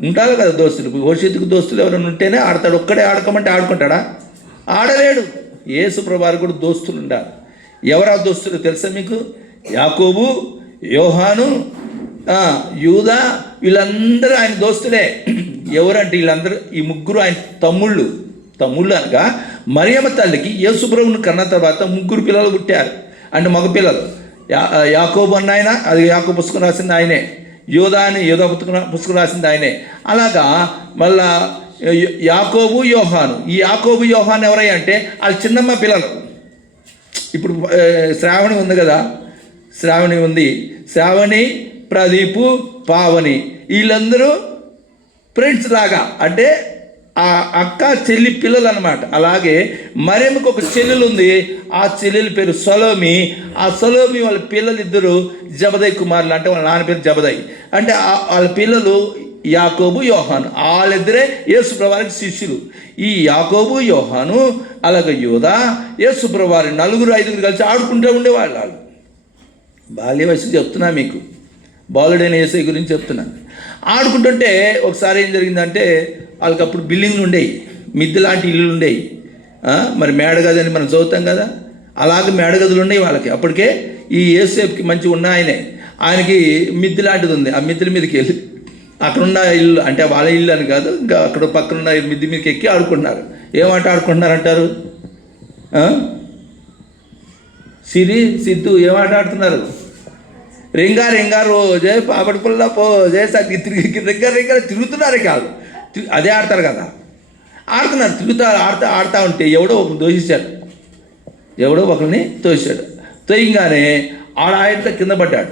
ఉంటారు కదా దోస్తులు. భవిష్యత్తుకు దోస్తులు ఎవరైనా ఉంటేనే ఆడతాడు. ఒక్కడే ఆడుకోమంటే ఆడుకుంటాడా? ఆడలేడు. యేసు ప్రభువారికి కూడా దోస్తులు ఉండాలి. ఎవరు ఆ దోస్తులు తెలుసా మీకు? యాకోబు, యోహాను, యూదా, వీళ్ళందరూ ఆయన దోస్తులే. ఎవరంటే వీళ్ళందరూ, ఈ ముగ్గురు ఆయన తమ్ముళ్ళు అనగా మరియమ్మ తల్లికి యేసు ప్రభువును కన్న తర్వాత 3 పిల్లలు పుట్టారు, అంటే మగ పిల్లలు. యాకోబు అన్న ఆయన, అది యాకోబు పుస్తకం రాసింది ఆయనే. యోధా అని యోధా పుస్తకం రాసింది ఆయనే. అలాగా మళ్ళా యాకోబు, యోహాను. ఈ యాకోబు, యోహాను ఎవరై అంటే వాళ్ళ చిన్నమ్మ పిల్లలు. ఇప్పుడు శ్రావణి ఉంది కదా, శ్రావణి ఉంది, శ్రావణి, ప్రదీపు, పావని, వీళ్ళందరూ ఫ్రెండ్స్ లాగా, అంటే ఆ అక్క చెల్లి పిల్లలు అనమాట. అలాగే మరియమ్మకు ఒక చెల్లెలు ఉంది, ఆ చెల్లెల పేరు సలోమి. ఆ సలోమి వాళ్ళ పిల్లలు ఇద్దరు జబదయి కుమారులు, అంటే వాళ్ళ నాన్న పేరు జబదయి. అంటే వాళ్ళ పిల్లలు యాకోబు, యోహాను. వాళ్ళిద్దరే యేసు ప్రభువారికి శిష్యులు. ఈ యాకోబు, యోహాను, అలాగే యూదా, యేసు ప్రభువారి 4-5 కలిసి ఆడుకుంటూ ఉండేవాళ్ళు. వాళ్ళు బాల్య వయసు చెప్తున్నా మీకు, బాలుడైన యేసయ్య గురించి చెప్తున్నా. ఆడుకుంటుంటే ఒకసారి ఏం జరిగిందంటే, వాళ్ళకి అప్పుడు బిల్డింగ్లు ఉండేవి, మిద్దె లాంటి ఇల్లు ఉండేవి. మరి మేడగది అని మనం చదువుతాం కదా, అలాగే మేడగదులు ఉండేవి వాళ్ళకి. అప్పటికే ఈ యేసేపుకి మంచిగా ఉన్న ఆయనకి మిద్దె లాంటిది ఉంది. ఆ మిద్దెల మీదకి వెళ్ళి అక్కడున్న ఇల్లు, అంటే వాళ్ళ ఇల్లు అని కాదు, ఇంకా అక్కడ పక్కనున్న మిద్దె మీదకి ఎక్కి ఆడుకుంటున్నారు. ఏమాట ఆడుకుంటున్నారు అంటారు? సిరి, సిద్ధు ఏమాట ఆడుతున్నారు? రింగా రోజే పాపడి పుల్ల పోజే సగ్గి తిరిగి రింగా తిరుగుతున్నారే కాదు, అదే ఆడతారు కదా. ఆడుతున్నారు, ఆడుతూ ఉంటే ఎవడో ఒకరు దోషించాడు, ఎవడో ఒకరిని తోసాడు. తోయంగానే ఆయనతో కింద పడ్డాడు.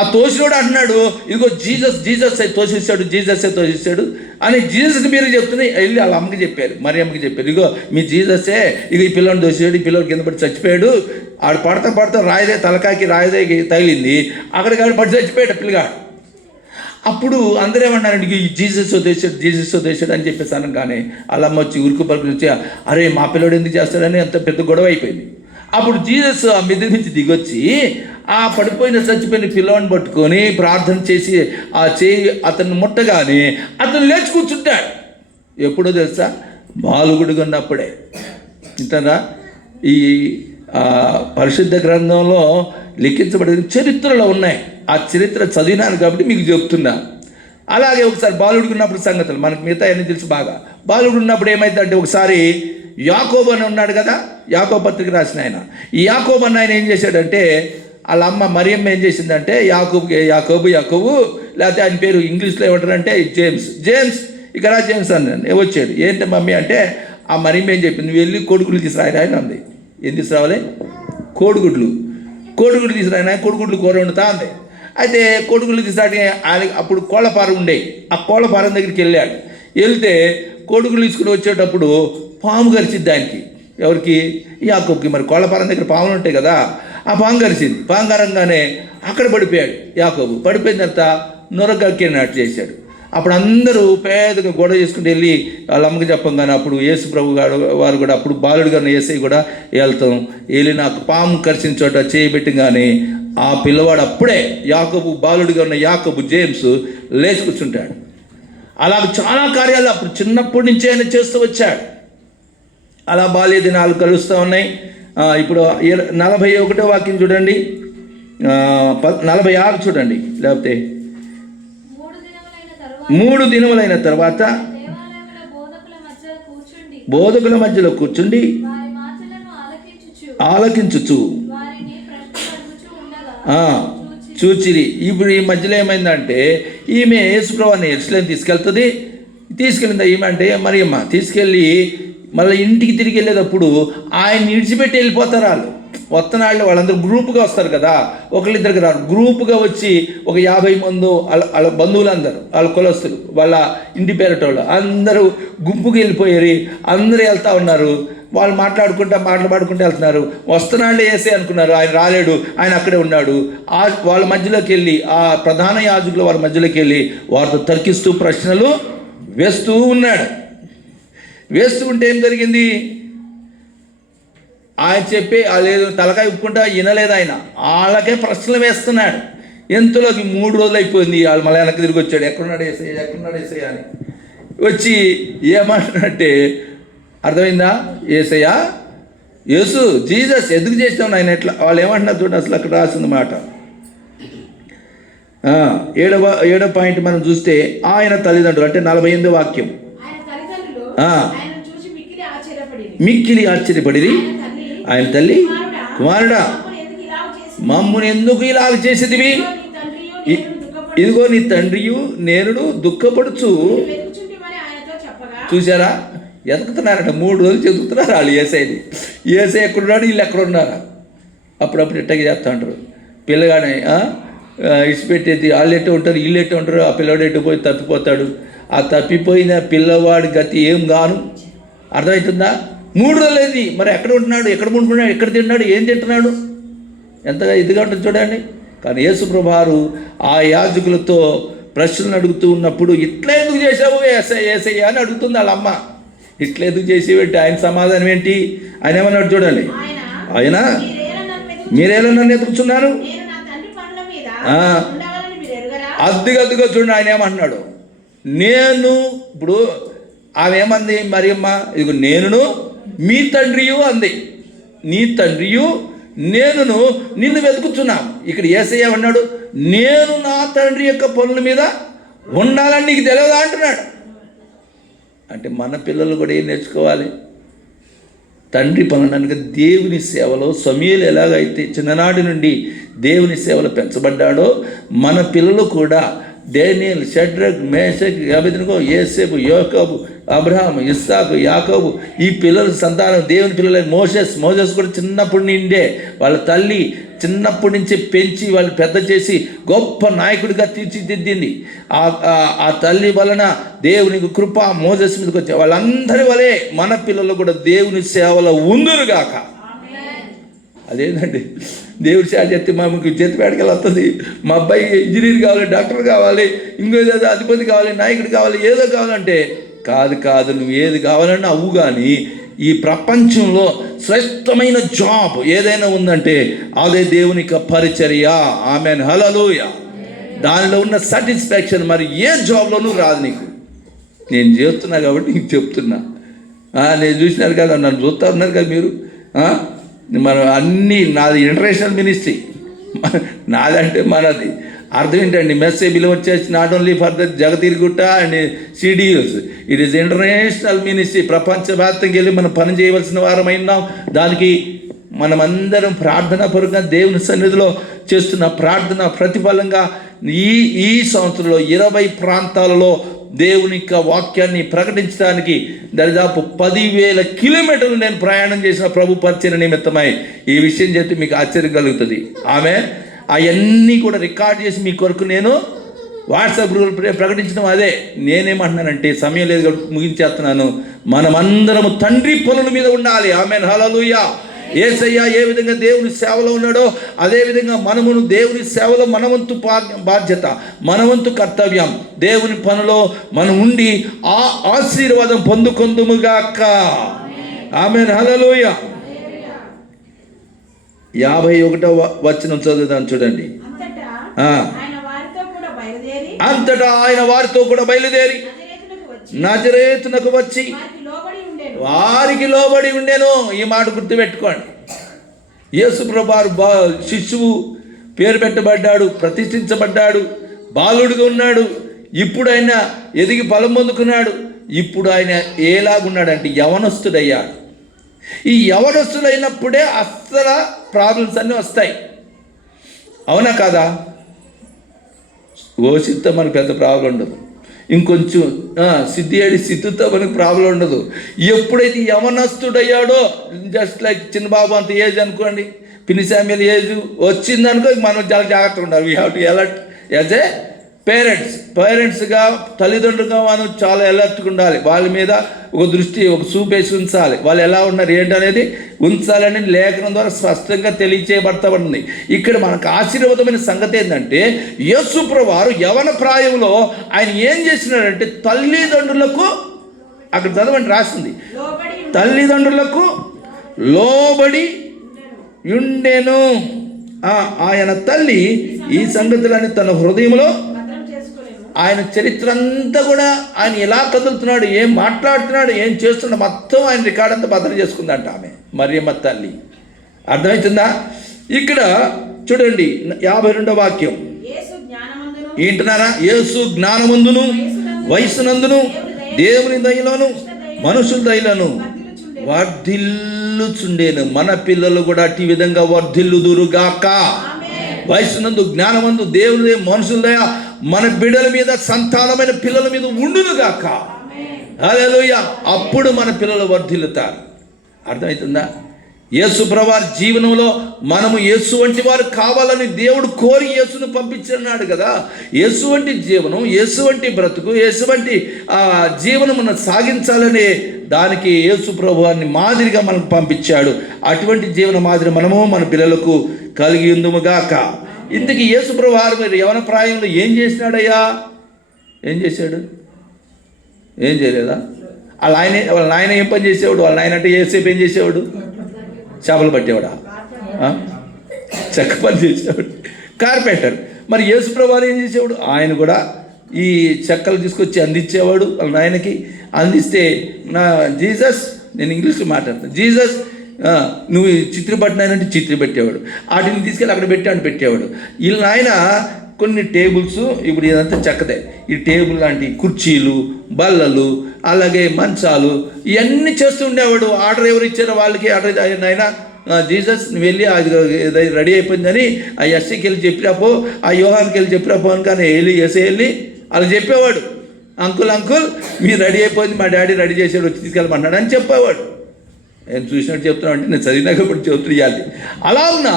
ఆ తోసినోడు అంటున్నాడు, ఇదిగో జీసస్ తోసేసాడు అని జీసస్ని మీరు చెప్తున్నాయి. వెళ్ళి వాళ్ళ అమ్మకి చెప్పారు, మరి అమ్మకి చెప్పారు, ఇగో మీ జీససే, ఇక ఈ పిల్లని తోసాడు, ఈ పిల్లడు కింద పడి చచ్చిపోయాడు. ఆడు పడతా రాయిదే తలకాకి రాయిదే తగిలింది, అక్కడికి పడి చచ్చిపోయాడు పిల్లగాడు. అప్పుడు అందరూ ఏమన్నారండి, ఈ జీసస్ దేశాడు అని చెప్పేసి అనగానే వాళ్ళ అమ్మ వచ్చి ఉరుకు పలుకులు వచ్చి, అరే మా పిల్లడు ఎందుకు చేస్తాడని అంత పెద్ద గొడవ అయిపోయింది. అప్పుడు జీసస్ ఆ మిద్దె నుంచి దిగొచ్చి ఆ చచ్చిపోయిన పిల్లవాడిని పట్టుకొని ప్రార్థన చేసి ఆ చేయి అతన్ని ముట్టగానే అతను లేచి కూర్చుంటాడు. ఎప్పుడో తెలుసా? బాలుగుడిగా ఉన్నప్పుడే. ఇంతరా ఈ పరిశుద్ధ గ్రంథంలో లిఖించబడిన చరిత్రలో ఉన్నాయి. ఆ చరిత్ర చదివినాను కాబట్టి మీకు చెప్తున్నా. అలాగే ఒకసారి బాలుడికి ఉన్నప్పుడు సంగతులు మనకు మిగతా అన్నీ తెలుసు బాగా. బాలుడు ఉన్నప్పుడు ఏమైందంటే, ఒకసారి యాకోబు అని ఉన్నాడు కదా, యాకోబు పత్రిక రాసిన ఆయన. ఈ యాకోబు అన్న ఆయన ఏం చేశాడంటే, వాళ్ళ అమ్మ మరియమ్మ ఏం చేసిందంటే, యాకోబు లేకపోతే ఆయన పేరు ఇంగ్లీష్లో ఏమంటారంటే జేమ్స్ ఇక్కడ జేమ్స్ అన్నాను వచ్చాడు. ఏంటి మమ్మీ అంటే, ఆ మరియమ్మ ఏం చెప్పింది, నువ్వు వెళ్ళి కోడిగుడ్లు తీసుకురాయన ఆయన ఉంది. ఏం తీసుకురావాలి? కోడిగుడ్లు తీసుకురాయన, కోడిగుడ్లు కూర వండుతా ఉంది. అయితే కోడిగుడ్లు తీసుకురాని ఆయన అప్పుడు కోళ్ళపారం ఉండేవి. ఆ కోళ్ళపారం దగ్గరికి వెళ్ళాడు. వెళ్తే కోడిగుడ్లు తీసుకుని వచ్చేటప్పుడు పాము కరిచింది దానికి. ఎవరికి? యాకోబుకి. మరి కోళ్ళపారం దగ్గర పాములు ఉంటాయి కదా, ఆ పాము కరిచింది. పాము కరంగానే అక్కడ పడిపోయాడు యాకోబు. పడిపోయిన తర్వాత నొరగక్కినట్టు చేశాడు. అప్పుడు అందరూ పేదగా గొడవ చేసుకుంటూ వెళ్ళి వాళ్ళ అమ్మకి చెప్పంగానే అప్పుడు యేసు ప్రభు వారు కూడా, అప్పుడు బాలుడు గారిని యేసయ్య కూడా వెళ్ళి నాకు పాము కరిచిన చోట చేయబెట్టగానే ఆ పిల్లవాడు అప్పుడే యాకోబు, బాలుడిగా ఉన్న యాకోబు జేమ్స్ లేచి కూర్చుంటాడు. అలాగ చాలా కార్యాలు అప్పుడు చిన్నప్పటి నుంచే ఆయన చేస్తూ వచ్చాడు. అలా బాల్య దినాలు కలుస్తూ ఉన్నాయి. ఇప్పుడు 41వ వాక్యం చూడండి, 46 చూడండి. లేకపోతే 3 దినములైన తర్వాత బోధకుల మధ్యలో కూర్చుండి ఆలకించుచు చూచిరి. ఇప్పుడు ఈ మధ్యలో ఏమైందంటే, ఈమె యేసుప్రభువుని యెరూషలేము తీసుకెళ్ళిందా ఈమె అంటే మరియమ్మ తీసుకెళ్ళి మళ్ళీ ఇంటికి తిరిగి వెళ్ళేటప్పుడు ఆయన విడిచిపెట్టి వెళ్ళిపోతారు. వత్తనాళ్ళు వాళ్ళందరూ గ్రూపుగా వస్తారు కదా, ఒకళ్ళిద్దరికి రారు, గ్రూపుగా వచ్చి ఒక 50 మంది వాళ్ళ బంధువులందరూ, వాళ్ళ కులస్తులు, వాళ్ళ ఇంటి పేరటోళ్ళు అందరూ గుంపుకి వెళ్ళిపోయారు. అందరూ వెళ్తూ ఉన్నారు. వాళ్ళు మాట్లాడుకుంటూ వెళ్తున్నారు. వస్తనాళ్ళే వేసే అనుకున్నారు, ఆయన రాలేడు, ఆయన అక్కడే ఉన్నాడు. వాళ్ళ మధ్యలోకి వెళ్ళి, ఆ ప్రధాన యాజకులు వారి మధ్యలోకి వెళ్ళి వారితో తర్కిస్తూ ప్రశ్నలు వేస్తూ ఉన్నాడు. వేస్తూ ఉంటే ఏం జరిగింది? ఆయన చెప్పి లేదు తలకాయ ఉప్పుకుంటా వినలేదు ఆయన. వాళ్ళకే ప్రశ్నలు వేస్తున్నాడు. ఎంతలోకి 3 రోజులు అయిపోయింది. వాళ్ళు మళ్ళీ వెనక్కి తిరిగి వచ్చాడు. ఎక్కడున్నాడు ఏసయ్య అని వచ్చి ఏమంటున్నట్టే అర్థమైందా? ఏసయ్య, యేసు, జీసస్ ఎందుకు చేసినావు నాయన ఎట్లా? వాళ్ళు ఏమంటున్నారు చూడండి, అసలు అక్కడ రాసింది మాట. 7వ పాయింట్ మనం చూస్తే ఆయన తల్లిదండ్రులు అంటే 48వ వాక్యం. మిక్కిలి ఆశ్చర్యపడిరి. ఆయన తల్లి, కుమారుడా మమ్మును ఎందుకు ఇలాగ చేసేదివి? ఇదిగో నీ తండ్రియు నేను దుఃఖపడుచు. చూసారా, ఎదుగుతున్నారట. 3 రోజులు చెదుకుతున్నారు వాళ్ళు ఏసైని. ఏసై ఎక్కడున్నాడు, వీళ్ళు ఎక్కడున్నారా? అప్పుడప్పుడు ఇట్టగా చేస్తూ ఉంటారు. పిల్లగానే ఇచ్చిపెట్టేది. వాళ్ళు ఎట్టు ఉంటారు, వీళ్ళు ఎట్టు ఉంటారు. ఆ పిల్లవాడు ఎట్టు పోయి తప్పిపోతాడు. ఆ తప్పిపోయిన పిల్లవాడి గతి ఏం గాను అర్థమవుతుందా? 3 రోజులైంది. మరి ఎక్కడ ఉంటున్నాడు, ఎక్కడ ఉంటున్నాడు, ఎక్కడ తింటున్నాడు, ఏం తింటున్నాడు, ఎంతగా ఇదిగా ఉంటుంది చూడండి. కానీ యేసుప్రభువారు ఆ యాజకులతో ప్రశ్నలు అడుగుతూ ఉన్నప్పుడు ఇట్లా ఎందుకు చేసావు ఏసయ్య అని అడుగుతుంది వాళ్ళ అమ్మ. ఇట్లా ఎందుకు చేసేవేంటి? ఆయన సమాధానం ఏంటి? ఆయన ఏమన్నాడు చూడండి. ఆయన మీరేలా నన్ను ఎదుగుతున్నారు? అద్దుగా చూడండి. ఆయన ఏమంటున్నాడు? నేను ఇప్పుడు ఆమె ఏమంది మరియమ్మ? ఇదిగో నేనును మీ తండ్రియు అంది. నీ తండ్రియు నేనును నిన్ను వెతుకుతున్నాను. ఇక్కడ యేసయ్య అన్నాడు, నేను నా తండ్రి యొక్క పనుల మీద ఉండాలని నీకు తెలియదా అంటున్నాడు. అంటే మన పిల్లలు కూడా ఏం నేర్చుకోవాలి? తండ్రి పనులు అనగా దేవుని సేవలో సమూయేలు ఎలాగైతే చిన్ననాటి నుండి దేవుని సేవలో పెంచబడ్డాడో మన పిల్లలు కూడా డేనియల్, షడ్రక్, మేషక్, అబేద్నెగో, యోసేపు, యోకోబు, అబ్రహాము, ఇస్సాకు, యాకోబు, ఈ పిల్లల సంతానం దేవుని పిల్లలైన మోసెస్ కూడా చిన్నప్పటి నుండే వాళ్ళ తల్లి చిన్నప్పటి నుంచి పెంచి వాళ్ళు పెద్ద చేసి గొప్ప నాయకుడిగా తీర్చిదిద్దింది. ఆ తల్లి వలన దేవునికి కృప మోసెస్ మీదకి వచ్చే వాళ్ళందరి వలె మన పిల్లలు కూడా దేవుని సేవలో ఉందురుగాక. అదేంటండి, దేవుడి సేవ చేస్తే మాకు చేతి పేడకెళ్ళి వస్తుంది. మా అబ్బాయి ఇంజనీర్ కావాలి, డాక్టర్ కావాలి, ఇంకేదో అధిపతి కావాలి, నాయకుడు కావాలి, ఏదో కావాలంటే కాదు నువ్వు ఏది కావాలన్నా అవ్వు. కానీ ఈ ప్రపంచంలో శ్రేష్టమైన జాబ్ ఏదైనా ఉందంటే అదే దేవునికి పరిచర్య. ఆమెన్, హల్లెలూయా. దానిలో ఉన్న సాటిస్ఫాక్షన్ మరి ఏ జాబ్లోనూ రాదు నీకు. నేను చేస్తున్నా కాబట్టి నీకు చెప్తున్నా. నేను చూసినారు కదా, నన్ను చూస్తూ ఉన్నారు కదా మీరు. మనం అన్నీ నాది ఇంటర్నేషనల్ మినిస్ట్రీ. నాదంటే మనది. అర్థం ఏంటండి? మెసేజ్ బిల్ వచ్చేసి నాట్ ఓన్లీ ఫర్ ద జగతిరుగుట్ట అండ్ సిడియూస్, ఇట్ ఈస్ ఇంటర్నేషనల్ మినిస్ట్రీ. ప్రపంచవ్యాప్తంగా వెళ్ళి మనం పని చేయవలసిన వారమైనాం. దానికి మనమందరం ప్రార్థనాపూర్వకంగా దేవుని సన్నిధిలో చేస్తున్న ప్రార్థన ప్రతిఫలంగా ఈ సంవత్సరంలో 20 ప్రాంతాలలో దేవుని యొక్క వాక్యాన్ని ప్రకటించడానికి దాదాపు 10,000 కిలోమీటర్లు నేను ప్రయాణం చేసిన ప్రభు పరిచర్య నిమిత్తమై. ఈ విషయం చెప్తే మీకు ఆశ్చర్యం కలుగుతుంది. ఆమె అవన్నీ కూడా రికార్డ్ చేసి మీ కొరకు నేను వాట్సాప్ గ్రూప్ ప్రకటించడం. అదే నేనేమంటున్నానంటే, సమయం లేదు కాబట్టి ముగించేస్తున్నాను. మనమందరము తండ్రి పనుల మీద ఉండాలి. ఆమెన్, హల్లెలూయా. యేసయ్య ఏ విధంగా దేవుని సేవలో ఉన్నాడో అదేవిధంగా మనమును దేవుని సేవలో మనవంతు బాధ్యత, మనవంతు కర్తవ్యం. దేవుని పనిలో మనం ఉండి ఆ ఆశీర్వాదం పొందుకొందుముగాక. ఆమేన్, హల్లెలూయా. 51వ వచనం చదువుదాం చూడండి. అంతటా ఆయన వారితో కూడా బయలుదేరి నజరేతునకు వచ్చి వారికి లోబడి ఉండెను. ఈ మాట గుర్తుపెట్టుకోండి. యేసు ప్రభువు శిశువు పేరు పెట్టబడ్డాడు, ప్రతిష్ఠించబడ్డాడు, బాలుడిగా ఉన్నాడు. ఇప్పుడు ఆయన ఎదిగి ఫలం పొందుకున్నాడు. ఇప్పుడు ఆయన ఎలాగున్నాడంటే యవనస్తుడయ్యాడు. ఈ యవనస్తుడైనప్పుడే అస్సలు ప్రాబ్లమ్స్ అన్నీ వస్తాయి. అవునా కాదా? ఓసితో మనకు పెద్ద ప్రాబ్లం ఉండదు. ఇంకొంచెం సిద్ధితో మనకు ప్రాబ్లం ఉండదు. ఎప్పుడైతే యవనస్తుడయ్యాడో, జస్ట్ లైక్ చిన్నబాబు అంత ఏజ్ అనుకోండి, పిన్ని శామ్యుయల్ ఏజ్ వచ్చిందనుకో, మనం చాలా జాగ్రత్తగా ఉండాలి. We have to alert as a పేరెంట్స్గా తల్లిదండ్రులుగా మనం చాలా అలర్ట్గా ఉండాలి. వాళ్ళ మీద ఒక దృష్టి, ఒక చూపేసి ఉంచాలి. వాళ్ళు ఎలా ఉన్నారు ఏంటనేది ఉంచాలని లేఖనం ద్వారా స్పష్టంగా తెలియచేయబడతాబడింది. ఇక్కడ మనకు ఆశీర్వాదమైన సంగతి ఏంటంటే, యేసు ప్రభువారు యవన ప్రాయంలో ఆయన ఏం చేసినాడంటే తల్లిదండ్రులకు, అక్కడ చదవండి రాసింది, తల్లిదండ్రులకు లోబడి ఉండెను. ఆయన తల్లి ఈ సంగతులని తన హృదయంలో, ఆయన చరిత్ర అంతా కూడా ఆయన ఎలా కదులుతున్నాడు, ఏం మాట్లాడుతున్నాడు, ఏం చేస్తున్నాడు మొత్తం ఆయన రికార్డ్ అంతా భద్రం చేసుకుందంట ఆమె మరియమ్మ తల్లి. అర్థమవుతుందా? ఇక్కడ చూడండి 52వ వాక్యం ఏంటున్నారా? యేసు జ్ఞానమందును వయసునందును దేవుని దయలోను మనుషుల దయలోను వర్ధిల్లుచుండేను. మన పిల్లలు కూడా అట్టి విధంగా వర్ధిల్లుదురుగాక. వయసునందు జ్ఞానమందు దేవుని మనుషుల దయ మన బిడ్డల మీద, సంతానమైన పిల్లల మీద ఉండునుగాక. హల్లెలూయా. అప్పుడు మన పిల్లలు వర్ధిల్లుతారు. అర్థమవుతుందా? యేసు ప్రభువారి జీవనంలో మనము యేసు వంటి వారు కావాలని దేవుడు కోరి యేసును పంపించున్నాడు కదా. యేసు వంటి జీవనం, యేసు వంటి బ్రతుకు, యేసు వంటి జీవనమును సాగించాలనే దానికి యేసు ప్రభువారిని మాదిరిగా మనకు పంపించాడు. అటువంటి జీవన మాదిరి మనము మన పిల్లలకు కలిగి ఉందుముగాక. ఇంతకీ యేసు ప్రభువారు మీరు యవన ప్రాయంలో ఏం చేసినాడయ్యా? ఏం చేశాడు? ఏం చేయలేదా? వాళ్ళ నాయన ఏం పని చేసేవాడు? వాళ్ళ నాయన అంటే ఏసేపు ఏం చేసేవాడు? చేపలు పట్టేవాడా? చెక్క పని చేసేవాడు, కార్పెంటర్. మరి యేసు ప్రభువారు ఏం చేసేవాడు? ఆయన కూడా ఈ చెక్కలు తీసుకొచ్చి అందించేవాడు వాళ్ళ నాయనకి. అందిస్తే నా జీసస్, నేను ఇంగ్లీష్లో మాట్లాడతాను, జీసస్ నువ్వు చిత్రి పట్టినాయంటే చిత్రి పెట్టేవాడు. వాటిని తీసుకెళ్ళి అక్కడ పెట్టేవాడు. వీళ్ళ నాయన కొన్ని టేబుల్స్, ఇప్పుడు ఇదంతా చెక్కదే, ఈ టేబుల్ లాంటి కుర్చీలు, బల్లలు, అలాగే మంచాలు ఇవన్నీ చేస్తూ ఉండేవాడు. ఆర్డర్ ఎవరు ఇచ్చారో వాళ్ళకి ఆర్డర్. ఆయన జీసస్ నువ్వు వెళ్ళి అది రెడీ అయిపోయిందని ఆ ఎస్సీకి వెళ్ళి చెప్పిరాపో, ఆ యోహాన్కి వెళ్ళి చెప్పిరాపో అని, కానీ వెళ్ళి అలా చెప్పేవాడు. అంకుల్ మీరు రెడీ అయిపోయింది, మా డాడీ రెడీ చేసాడు, వచ్చి తీసుకెళ్ళమన్నాడు అని చెప్పేవాడు. నేను చూసినట్టు చెప్తున్నాను అంటే నేను చదివినాక కూడా చెప్తున్నాను. అలా ఉన్న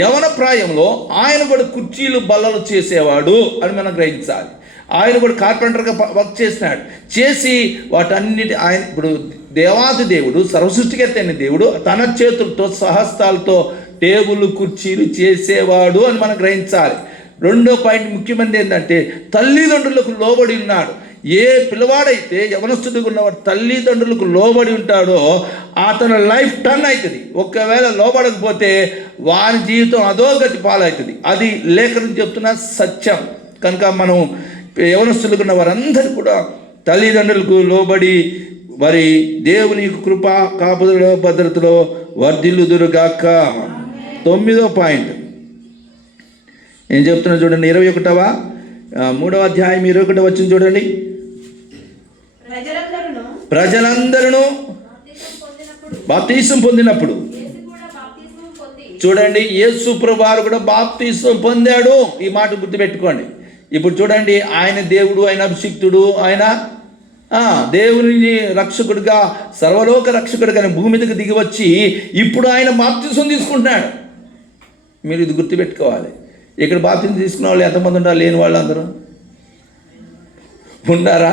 యవన ప్రాయంలో ఆయన కూడా కుర్చీలు బల్లలు చేసేవాడు అని మనం గ్రహించాలి. ఆయన కూడా కార్పెంటర్గా వర్క్ చేసి వాటన్నిటి ఆయన ఇప్పుడు దేవాది దేవుడు, సర్వసృష్టికర్త అయిన దేవుడు తన చేతులతో సహస్తాలతో టేబుల్ కుర్చీలు చేసేవాడు అని మనం గ్రహించాలి. రెండో పాయింట్ ముఖ్యమైనది ఏంటంటే తల్లిదండ్రులకు లోబడి ఉన్నాడు. ఏ పిల్లవాడైతే యవనస్తుడిగా ఉన్నవాడు తల్లిదండ్రులకు లోబడి ఉంటాడో అతని లైఫ్ టర్న్ అవుతుంది. ఒకవేళ లోబడకపోతే వారి జీవితం అధోగతి పాలవుతుంది. అది లేఖనం చెప్తున్న సత్యం. కనుక మనం యవనస్తులుగా ఉన్న వారందరూ కూడా తల్లిదండ్రులకు లోబడి మరి దేవుని కృప కాపుదల భద్రతలో వర్ధిల్లుదురుగాక. 9వ పాయింట్ నేను చెప్తున్నా చూడండి, 21వ 3వ అధ్యాయం 21వ వచనం చూడండి. ప్రజలందరూ బాప్తీసం పొందినప్పుడు, చూడండి యేసు ప్రభువారు కూడా బాప్తీసం పొందాడు. ఈ మాట గుర్తుపెట్టుకోండి. ఇప్పుడు చూడండి, ఆయన దేవుడు, ఆయన అభిషిక్తుడు, ఆయన దేవుని రక్షకుడిగా, సర్వలోక రక్షకుడిగా భూమి మీదకి దిగి వచ్చి ఇప్పుడు ఆయన బాప్తీసం తీసుకుంటున్నాడు. మీరు ఇది గుర్తుపెట్టుకోవాలి. ఇక్కడ బాప్తీసం తీసుకున్న వాళ్ళు ఎంతమంది ఉండాలి? లేని వాళ్ళు అందరూ ఉండారా?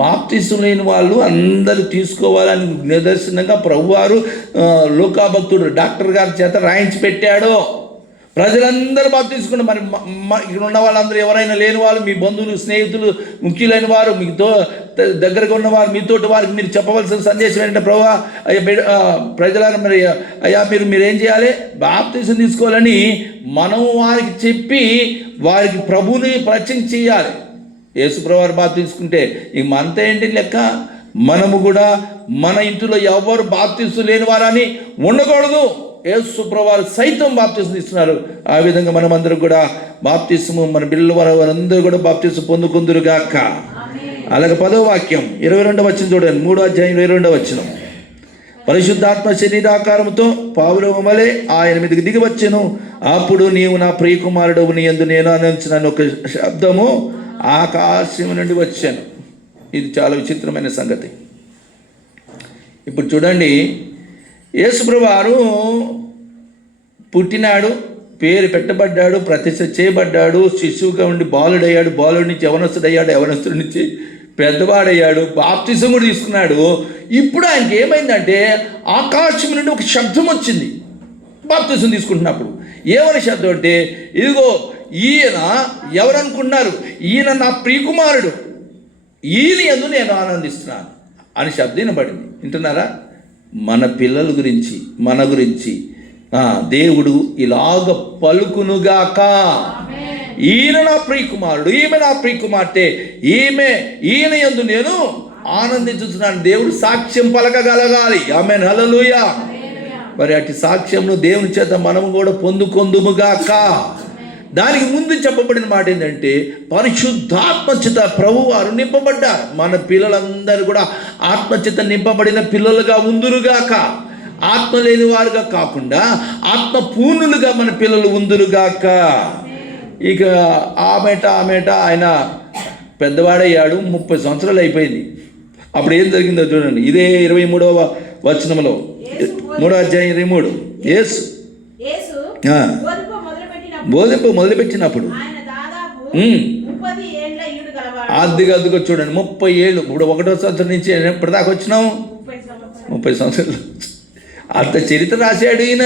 బాప్తీసం లేని వాళ్ళు అందరూ తీసుకోవాలని నిదర్శనంగా ప్రభువారు లూకా భక్తుడు డాక్టర్ గారి చేత రాయించి పెట్టాడు. ప్రజలందరూ బాప్తీసుకున్నారు. మరి ఇక్కడ ఉన్న వాళ్ళందరూ ఎవరైనా లేని వాళ్ళు, మీ బంధువులు, స్నేహితులు, ముఖ్యులైన వారు, మీతో దగ్గరగా ఉన్నవారు, మీతోటి వారికి మీరు చెప్పవలసిన సందేశం ఏంటంటే, ప్రభువా ప్రజలను మరి అయ్యా మీరేం చేయాలి? బాప్తీసం తీసుకోవాలని మనం వారికి చెప్పి వారికి ప్రభువుని పరిచయం చేయాలి. యేసు ప్రభువారు బాప్తీసుకుంటే ఇంక మనతో ఏంటి లెక్క? మనము కూడా మన ఇంటిలో ఎవరు బాప్తీసు లేని వారని ఉండకూడదు. యేసు ప్రభువారు సైతం బాప్తీసం ఇస్తున్నారు. ఆ విధంగా మనమందరం కూడా బాప్తీసము, మన బిడ్డల వారందరూ కూడా బాప్తీసం పొందుకుందురుగాక. అలాగే 10వ వాక్యం 22వ వచనం చూడండి. 3వ అధ్యాయం 22వ వచనం. పరిశుద్ధాత్మ శరీరాకారముతో పావురము వలె ఆయన మీదకి దిగి వచ్చెను. అప్పుడు నీవు నా ప్రియ కుమారుడవు, నీ యందు నేను ఆనందించిన ఒక శబ్దము ఆకాశం నుండి వచ్చాను. ఇది చాలా విచిత్రమైన సంగతి. ఇప్పుడు చూడండి, యేసు ప్రభువారు పుట్టినాడు, పేరు పెట్టబడ్డాడు, ప్రతిష్ఠ చేయబడ్డాడు, శిశువుగా ఉండి బాలుడయ్యాడు, బాలుడి నుంచి యవనస్తుడయ్యాడు, యవనస్తుడి నుంచి పెద్దవాడయ్యాడు, బాప్తిసం కూడా తీసుకున్నాడు. ఇప్పుడు ఆయనకి ఏమైందంటే ఆకాశం నుండి ఒక శబ్దం వచ్చింది బాప్తిసం తీసుకుంటున్నప్పుడు. ఏమని శబ్దం అంటే, ఇదిగో ఈయన ఎవరనుకున్నారు, ఈయన నా ప్రియకుమారుడు, ఈయన యందు నేను ఆనందిస్తున్నాను అని శబ్దం వినబడింది. వింటున్నారా? మన పిల్లల గురించి, మన గురించి దేవుడు ఇలాగ పలుకునుగాక, ఈయన నా ప్రియకుమారుడు, ఈమె నా ప్రియకుమార్తె, ఈయన యందు నేను ఆనందించుతున్నాను. దేవుడు సాక్ష్యం పలకగలగాలి. ఆమేన్, హల్లెలూయా. మరి అటు సాక్ష్యంను దేవుని చేత మనము కూడా పొందుకొందుముగాక. దానికి ముందు చెప్పబడిన మాట ఏంటంటే, పరిశుద్ధాత్మచేత ప్రభువారు నింపబడ్డారు. మన పిల్లలందరూ కూడా ఆత్మచేత నింపబడిన పిల్లలుగా ఉందురుగాక. ఆత్మ లేని వారుగా కాకుండా ఆత్మ పూర్ణులుగా మన పిల్లలు ఉందురుగాక. ఇక ఆమెట ఆయన పెద్దవాడయ్యాడు, 30 సంవత్సరాలు అయిపోయింది. అప్పుడు ఏం జరిగిందో చూడండి. ఇదే 23వ వచనంలో, 3వ అధ్యాయం 23. యేసు బోధింపు మొదలుపెట్టినప్పుడు అద్దుగా చూడండి, 30 ఏళ్ళు. ఇప్పుడు 1వ సంవత్సరం నుంచి ఎప్పటిదాకా వచ్చినాం? 30 సంవత్సరాలు. అంత చరిత్ర రాశాడు ఈయన.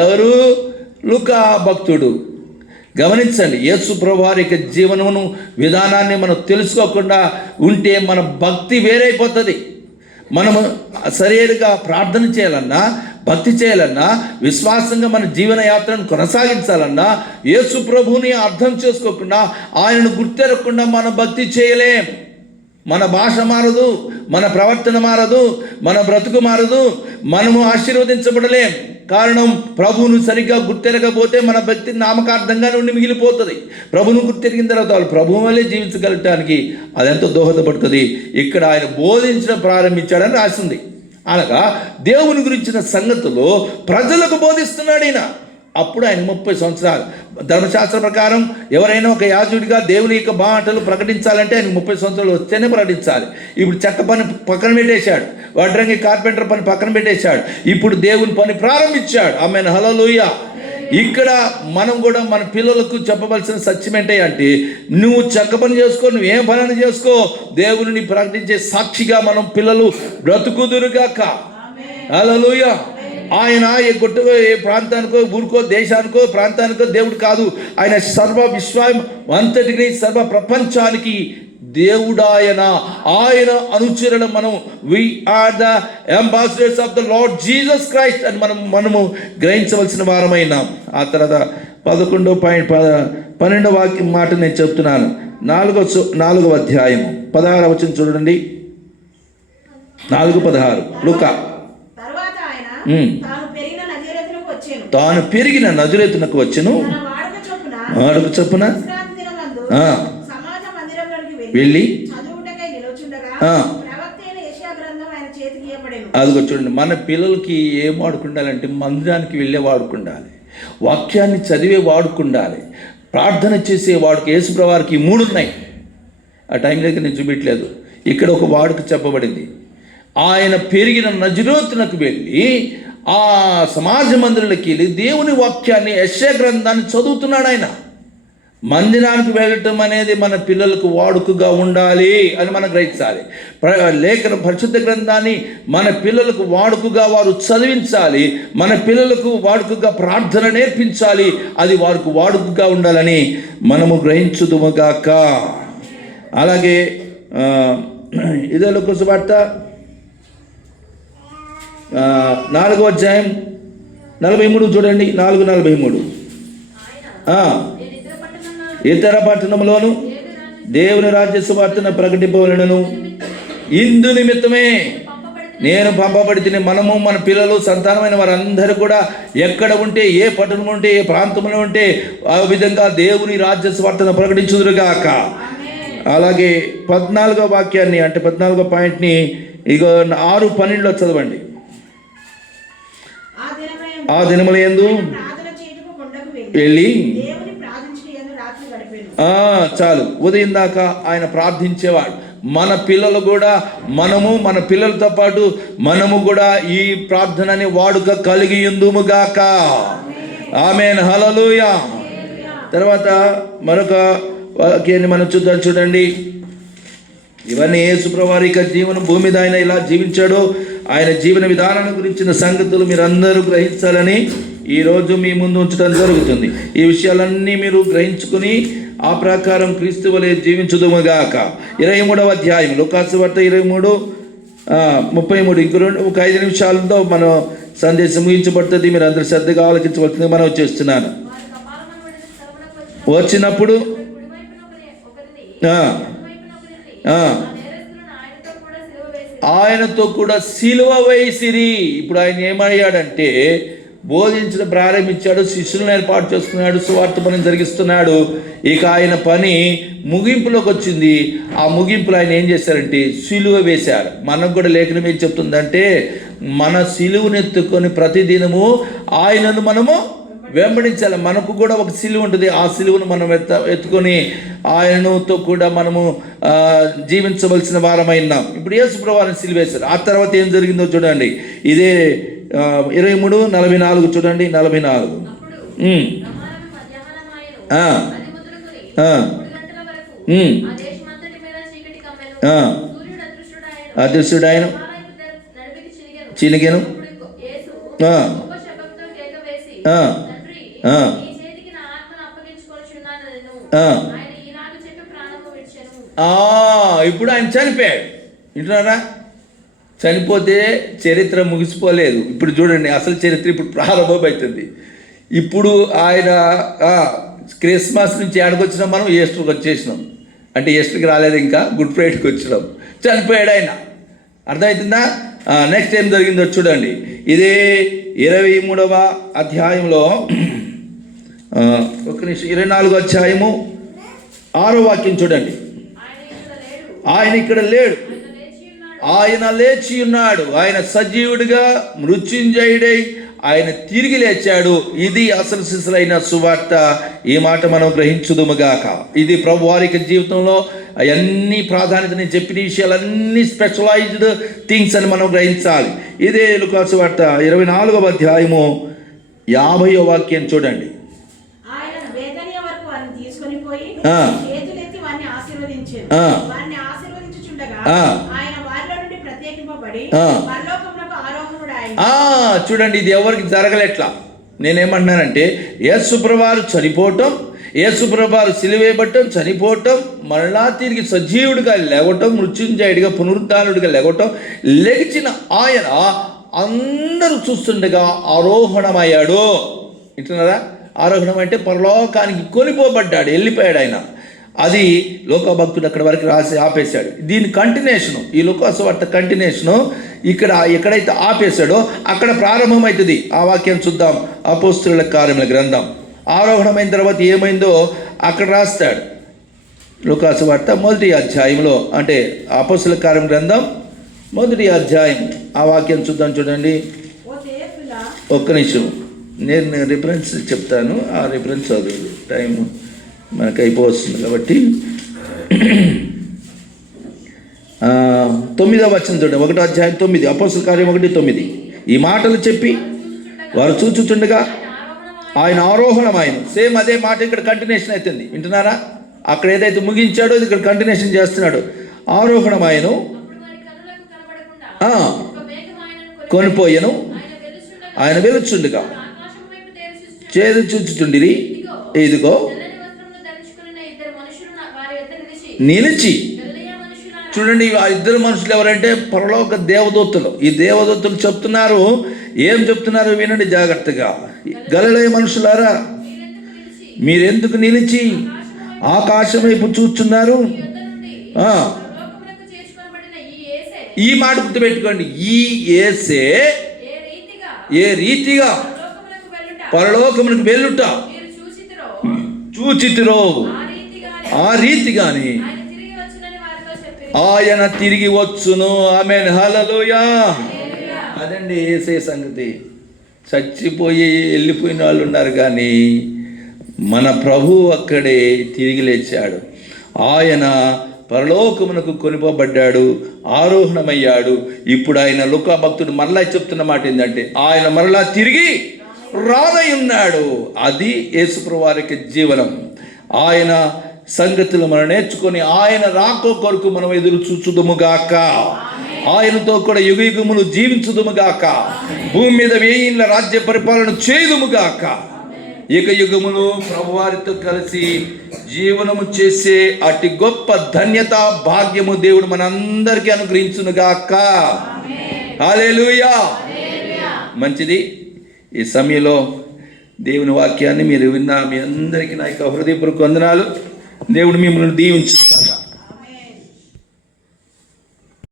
ఎవరు? లూకా భక్తుడు. గమనించండి, యేసు ప్రభువారి యొక్క జీవనమును, విధానాన్ని మనం తెలుసుకోకుండా ఉంటే మన భక్తి వేరైపోతుంది. మనము సరిగా ప్రార్థన చేయాలన్నా, భక్తి చేయాలన్నా, విశ్వాసంగా మన జీవన యాత్రను కొనసాగించాలన్నా, యేసు ప్రభువుని అర్థం చేసుకోకుండా, ఆయనను గుర్తెరగకుండా మనం భక్తి చేయలేం. మన భాష మారదు, మన ప్రవర్తన మారదు, మన బ్రతుకు మారదు, మనము ఆశీర్వదించబడలేం. కారణం, ప్రభువును సరిగ్గా గుర్తెరగకపోతే మన భక్తి నామకార్థంగా నుండి మిగిలిపోతుంది. ప్రభువును గుర్తెరిగిన తర్వాత వాళ్ళు ప్రభువు వల్లే జీవించగలటానికి అదెంతో దోహదపడుతుంది. ఇక్కడ ఆయన బోధించడం ప్రారంభించాడని రాసింది. అనగా దేవుని గురించిన సంగతులు ప్రజలకు బోధిస్తున్నాడు ఈయన. అప్పుడు ఆయన 30 సంవత్సరాలు. ధర్మశాస్త్ర ప్రకారం ఎవరైనా ఒక యాజకుడిగా దేవుని యొక్క మాటలు ప్రకటించాలంటే ఆయన 30 సంవత్సరాలు వస్తేనే ప్రకటించాలి. ఇప్పుడు చెక్క పని పక్కన పెట్టేశాడు, వడ్రంగి కార్పెంటర్ పని పక్కన పెట్టేశాడు, ఇప్పుడు దేవుని పని ప్రారంభించాడు. ఆమేన్, హల్లెలూయా. ఇక్కడ మనం కూడా మన పిల్లలకు చెప్పవలసిన సత్యం ఏంటంటే, నువ్వు చెక్క పని చేసుకో, నువ్వేం పని చేసుకో, దేవుని ప్రకటించే సాక్షిగా మనం పిల్లలు బ్రతుకుదురుగాక. హల్లెలూయా. ఆయన ఏ గొట్టుకో, ఏ ప్రాంతానికో, ఊరికో, దేశానికో, ప్రాంతానికో దేవుడు కాదు. ఆయన సర్వ విశ్వం అంతటికి, సర్వ ప్రపంచానికి దేవుడాయన. ఆయన అనుచరులు మనం. We are the ambassadors of the Lord Jesus Christ అని మనము గ్రహించవలసిన వారమైనాం. ఆ తర్వాత 12వ వాక్యం మాట నేను చెప్తున్నాను. 4వ అధ్యాయం 16వ వచనం చూడండి. 4:16 లూకా. తాను పెరిగిన నజరేతునకు వచ్చెను, వాడుక చొప్పున వెళ్ళి అదిగో చూడండి, మన పిల్లలకి ఏం వాడుకుండాలంటే మందిరానికి వెళ్ళే వాడుకుండాలి, వాక్యాన్ని చదివే వాడుకుండాలి, ప్రార్థన చేసే వాడుకు. యేసుప్రభువు వారికి 3 ఉన్నాయి. ఆ టైంలోకి నేను చూపించలేదు. ఇక్కడ ఒక వాడుక చెప్పబడింది. ఆయన పెరిగిన నజరేతునకు వెళ్ళి ఆ సమాజ మందిరంలోకి వెళ్ళి దేవుని వాక్యాన్ని, యెషయా గ్రంథాన్ని చదువుతున్నాడు ఆయన. మందిరానికి వెళ్ళటం అనేది మన పిల్లలకు వాడుకగా ఉండాలి అని మనం గ్రహించాలి. పరిశుద్ధ గ్రంథాన్ని మన పిల్లలకు వాడుకగా వారు చదివించాలి. మన పిల్లలకు వాడుకగా ప్రార్థన నేర్పించాలి. అది వారికి వాడుకగా ఉండాలని మనము గ్రహించుదుముగాక. అలాగే ఇదే లూకా సువార్త 4వ అధ్యాయం 43 చూడండి. 4:43. ఇతర పట్టణంలోను దేవుని రాజ్య సువార్తను ప్రకటింపవలెనను, ఇందు నిమిత్తమే నేను పంపబడితిని. మనము, మన పిల్లలు, సంతానమైన వారందరూ కూడా ఎక్కడ ఉంటే, ఏ పట్టణం ఉంటే, ఏ ప్రాంతంలో ఉంటే ఆ విధంగా దేవుని రాజ్య సువార్తను ప్రకటించుదురుగాక. అలాగే 14వ వాక్యాన్ని, అంటే 14వ పాయింట్ని 6:12 చదవండి. ఆ దినములందు వెళ్ళి చాలు, ఉదయం దాకా ఆయన ప్రార్థించేవాడు. మన పిల్లలు కూడా, మనము మన పిల్లలతో పాటు మనము కూడా ఈ ప్రార్థనని వాడుక కలిగి ఉందుముగాక. ఆమేన్, హల్లెలూయా. తర్వాత మరొక వాక్యాన్ని మనం చూద్దాం. చూడండి, ఇవన్నీ యేసు ప్రభువు వారి యొక్క జీవనం, భూమి మీద ఆయన ఇలా జీవించాడు, ఆయన జీవన విధానాన్ని గురించిన సంగతులు మీరు అందరూ గ్రహించాలని ఈరోజు మీ ముందు ఉంచడం జరుగుతుంది. ఈ విషయాలన్నీ మీరు గ్రహించుకుని ఆ ప్రకారం క్రీస్తు వలె జీవించుదుముగాక. 23వ అధ్యాయం లూకాసు వార్త 23:33. ఒక 5 నిమిషాలతో మనం సందేశం ముగించబడుతుంది. మీరు అందరూ శ్రద్ధగా ఆలోచించవలసింది మనం చేస్తున్నాను. వచ్చినప్పుడు ఆయనతో కూడా సిలువ వేసిరి. ఇప్పుడు ఆయన ఏమయ్యాడంటే బోధించడం ప్రారంభించాడు, శిష్యులను ఏర్పాటు చేస్తున్నాడు, సువార్త పని జరిగిస్తున్నాడు. ఇక ఆయన పని ముగింపులోకి వచ్చింది. ఆ ముగింపులో ఆయన ఏం చేశారంటే సిలువ వేశారు. మనకు కూడా లేఖనం ఏం చెప్తుందంటే మన సిలువనెత్తుకొని ప్రతిదినము ఆయనను మనము వెంబడించాలి. మనకు కూడా ఒక సిలువ ఉంటుంది. ఆ సిలువను మనం ఎత్తుకొని ఆయనతో కూడా మనము జీవించవలసిన వారమైనాం. ఇప్పుడు యేసు ప్రభువుని సిలువేశారు. ఆ తర్వాత ఏం జరిగిందో చూడండి. ఇదే 23:44 చూడండి. 44 అదృశ్యుడాయన చినిగెను. ఇప్పుడు ఆయన చనిపోయాడు. వింటున్నారా? చనిపోతే చరిత్ర ముగిసిపోలేదు. ఇప్పుడు చూడండి, అసలు చరిత్ర ఇప్పుడు ప్రారంభమవుతుంది. ఇప్పుడు ఆయన క్రిస్మస్ నుంచి ఏడకొచ్చినాం, మనం ఈస్టర్కి వచ్చేసినాం. అంటే ఈస్టర్కి రాలేదు, ఇంకా గుడ్ ఫ్రైడేకి వచ్చినాం. చనిపోయాడు ఆయన. అర్థమవుతుందా? నెక్స్ట్ ఏం జరిగిందో చూడండి. ఇదే 23వ అధ్యాయంలో 24వ అధ్యాయము 6వ వాక్యం చూడండి. ఆయన ఇక్కడ లేడు, ఆయన లేచి ఉన్నాడు. ఆయన సజీవుడిగా మృత్యుంజయుడై ఆయన తిరిగి లేచాడు. ఇది అసలు సిసలైన సువార్త. ఈ మాట మనం గ్రహించుదుముగాక. ఇది ప్రభు వారి జీవితంలో అన్ని ప్రాధాన్యత, నేను చెప్పిన విషయాలన్నీ స్పెషలైజ్డ్ థింగ్స్ అని మనం గ్రహించాలి. ఇదే లూకాసు వార్త 24వ అధ్యాయము 50వ వాక్యం చూడండి. చూడండి, ఇది ఎవరికి జరగలేట్లా. నేనేమంటున్నానంటే యేసుప్రభువారు చనిపోవటం, యేసుప్రభువారు సిలువేయబడటం, చనిపోవటం, మరలా తిరిగి సజీవుడిగా లేవటం, మృత్యుంజయుడిగా పునరుద్ధానుడిగా లేవటం, లెగిచిన ఆయన అందరూ చూస్తుండగా ఆరోహణమయ్యాడు. వింటున్నారా? ఆరోహణం అంటే పరలోకానికి కొనిపోబడ్డాడు, వెళ్ళిపోయాడు ఆయన. అది లోకభక్తుడు అక్కడ వరకు రాసి ఆపేశాడు. దీని కంటిన్యూషను, ఈ లోకసువార్త కంటిన్యూషను ఇక్కడ ఎక్కడైతే ఆపేశాడో అక్కడ ప్రారంభమవుతుంది. ఆ వాక్యం చూద్దాం. అపోస్తలుల కార్యముల గ్రంథం ఆరోహణమైన తర్వాత ఏమైందో అక్కడ రాస్తాడు. లోకసువార్త 1వ అధ్యాయంలో, అంటే అపోస్తలుల కార్యం గ్రంథం 1వ అధ్యాయం ఆ వాక్యం చూద్దాం. చూడండి, ఒక్క నిమిషం, నేను రిఫరెన్స్ చెప్తాను. ఆ రిఫరెన్స్ చదువు, టైం మనకు అయిపోతుంది కాబట్టి. 9వ వచనం చూడండి. 1వ అధ్యాయం 9, అపోస్తలుల కార్యం 1:9. ఈ మాటలు చెప్పి వారు చూచుచుండగా ఆయన ఆరోహణమైన. సేమ్ అదే మాట ఇక్కడ కంటిన్యూషన్ అవుతుంది. వింటున్నారా? అక్కడ ఏదైతే ముగించాడో ఇది ఇక్కడ కంటిన్యూషన్ చేస్తున్నాడు. ఆరోహణమాయను, కొనిపోయెను, ఆయన వెలుచుండగా చేదు చూచుచుండిరి. ఇదిగో నిలిచి. చూడండి, ఆ ఇద్దరు మనుషులు ఎవరంటే పరలోక దేవదూతలు. ఈ దేవదూతలు చెప్తున్నారు, ఏం చెప్తున్నారు వినండి జాగ్రత్తగా. గలిలయ మనుషులారా, మీరెందుకు నిలిచి ఆకాశం వైపు చూస్తున్నారు? ఈ మాట గుర్తుపెట్టుకోండి. ఈ యేసే ఏ రీతిగా పరలోకమునకు వెళ్ళుట చూచితిరో ఆ రీతిగాని ఆయన తిరిగి వచ్చును. ఆమేన్, హల్లెలూయా. అదండి యేసే సంగతి. చచ్చిపోయి వెళ్ళిపోయిన వాళ్ళు ఉన్నారు, కానీ మన ప్రభువు అక్కడే తిరిగి లేచాడు. ఆయన పరలోకమునకు కొనిపోబడ్డాడు, ఆరోహణమయ్యాడు. ఇప్పుడు ఆయన లోక భక్తుడు మరలా చెప్తున్న మాట ఏంటంటే ఆయన మరలా తిరిగి రానయున్నాడు. అది యేసుప్రభువు వారికి జీవనం. ఆయన సంగతులు మనం నేర్చుకొని ఆయన రాకో కొరకు మనం ఎదురు చూచుదుముగాక. ఆయనతో కూడా యుగయుగములు జీవించుదుముగాక. భూమి మీద 1000 ఏళ్ల రాజ్య పరిపాలన చేయుదుముగాక. యుగయుగములు ప్రభువారితో కలిసి జీవనము చేసే అతి గొప్ప ధన్యత భాగ్యము దేవుడు మనందరికీ అనుగ్రహించునుగాక. హల్లెలూయా. మంచిది. ఈ సమయంలో దేవుని వాక్యాన్ని మీరు విన్న మీ అందరికీ నా యొక్క హృదయపూర్వక వందనాలు. దేవుడు మిమ్మల్ని దీవించుగాక.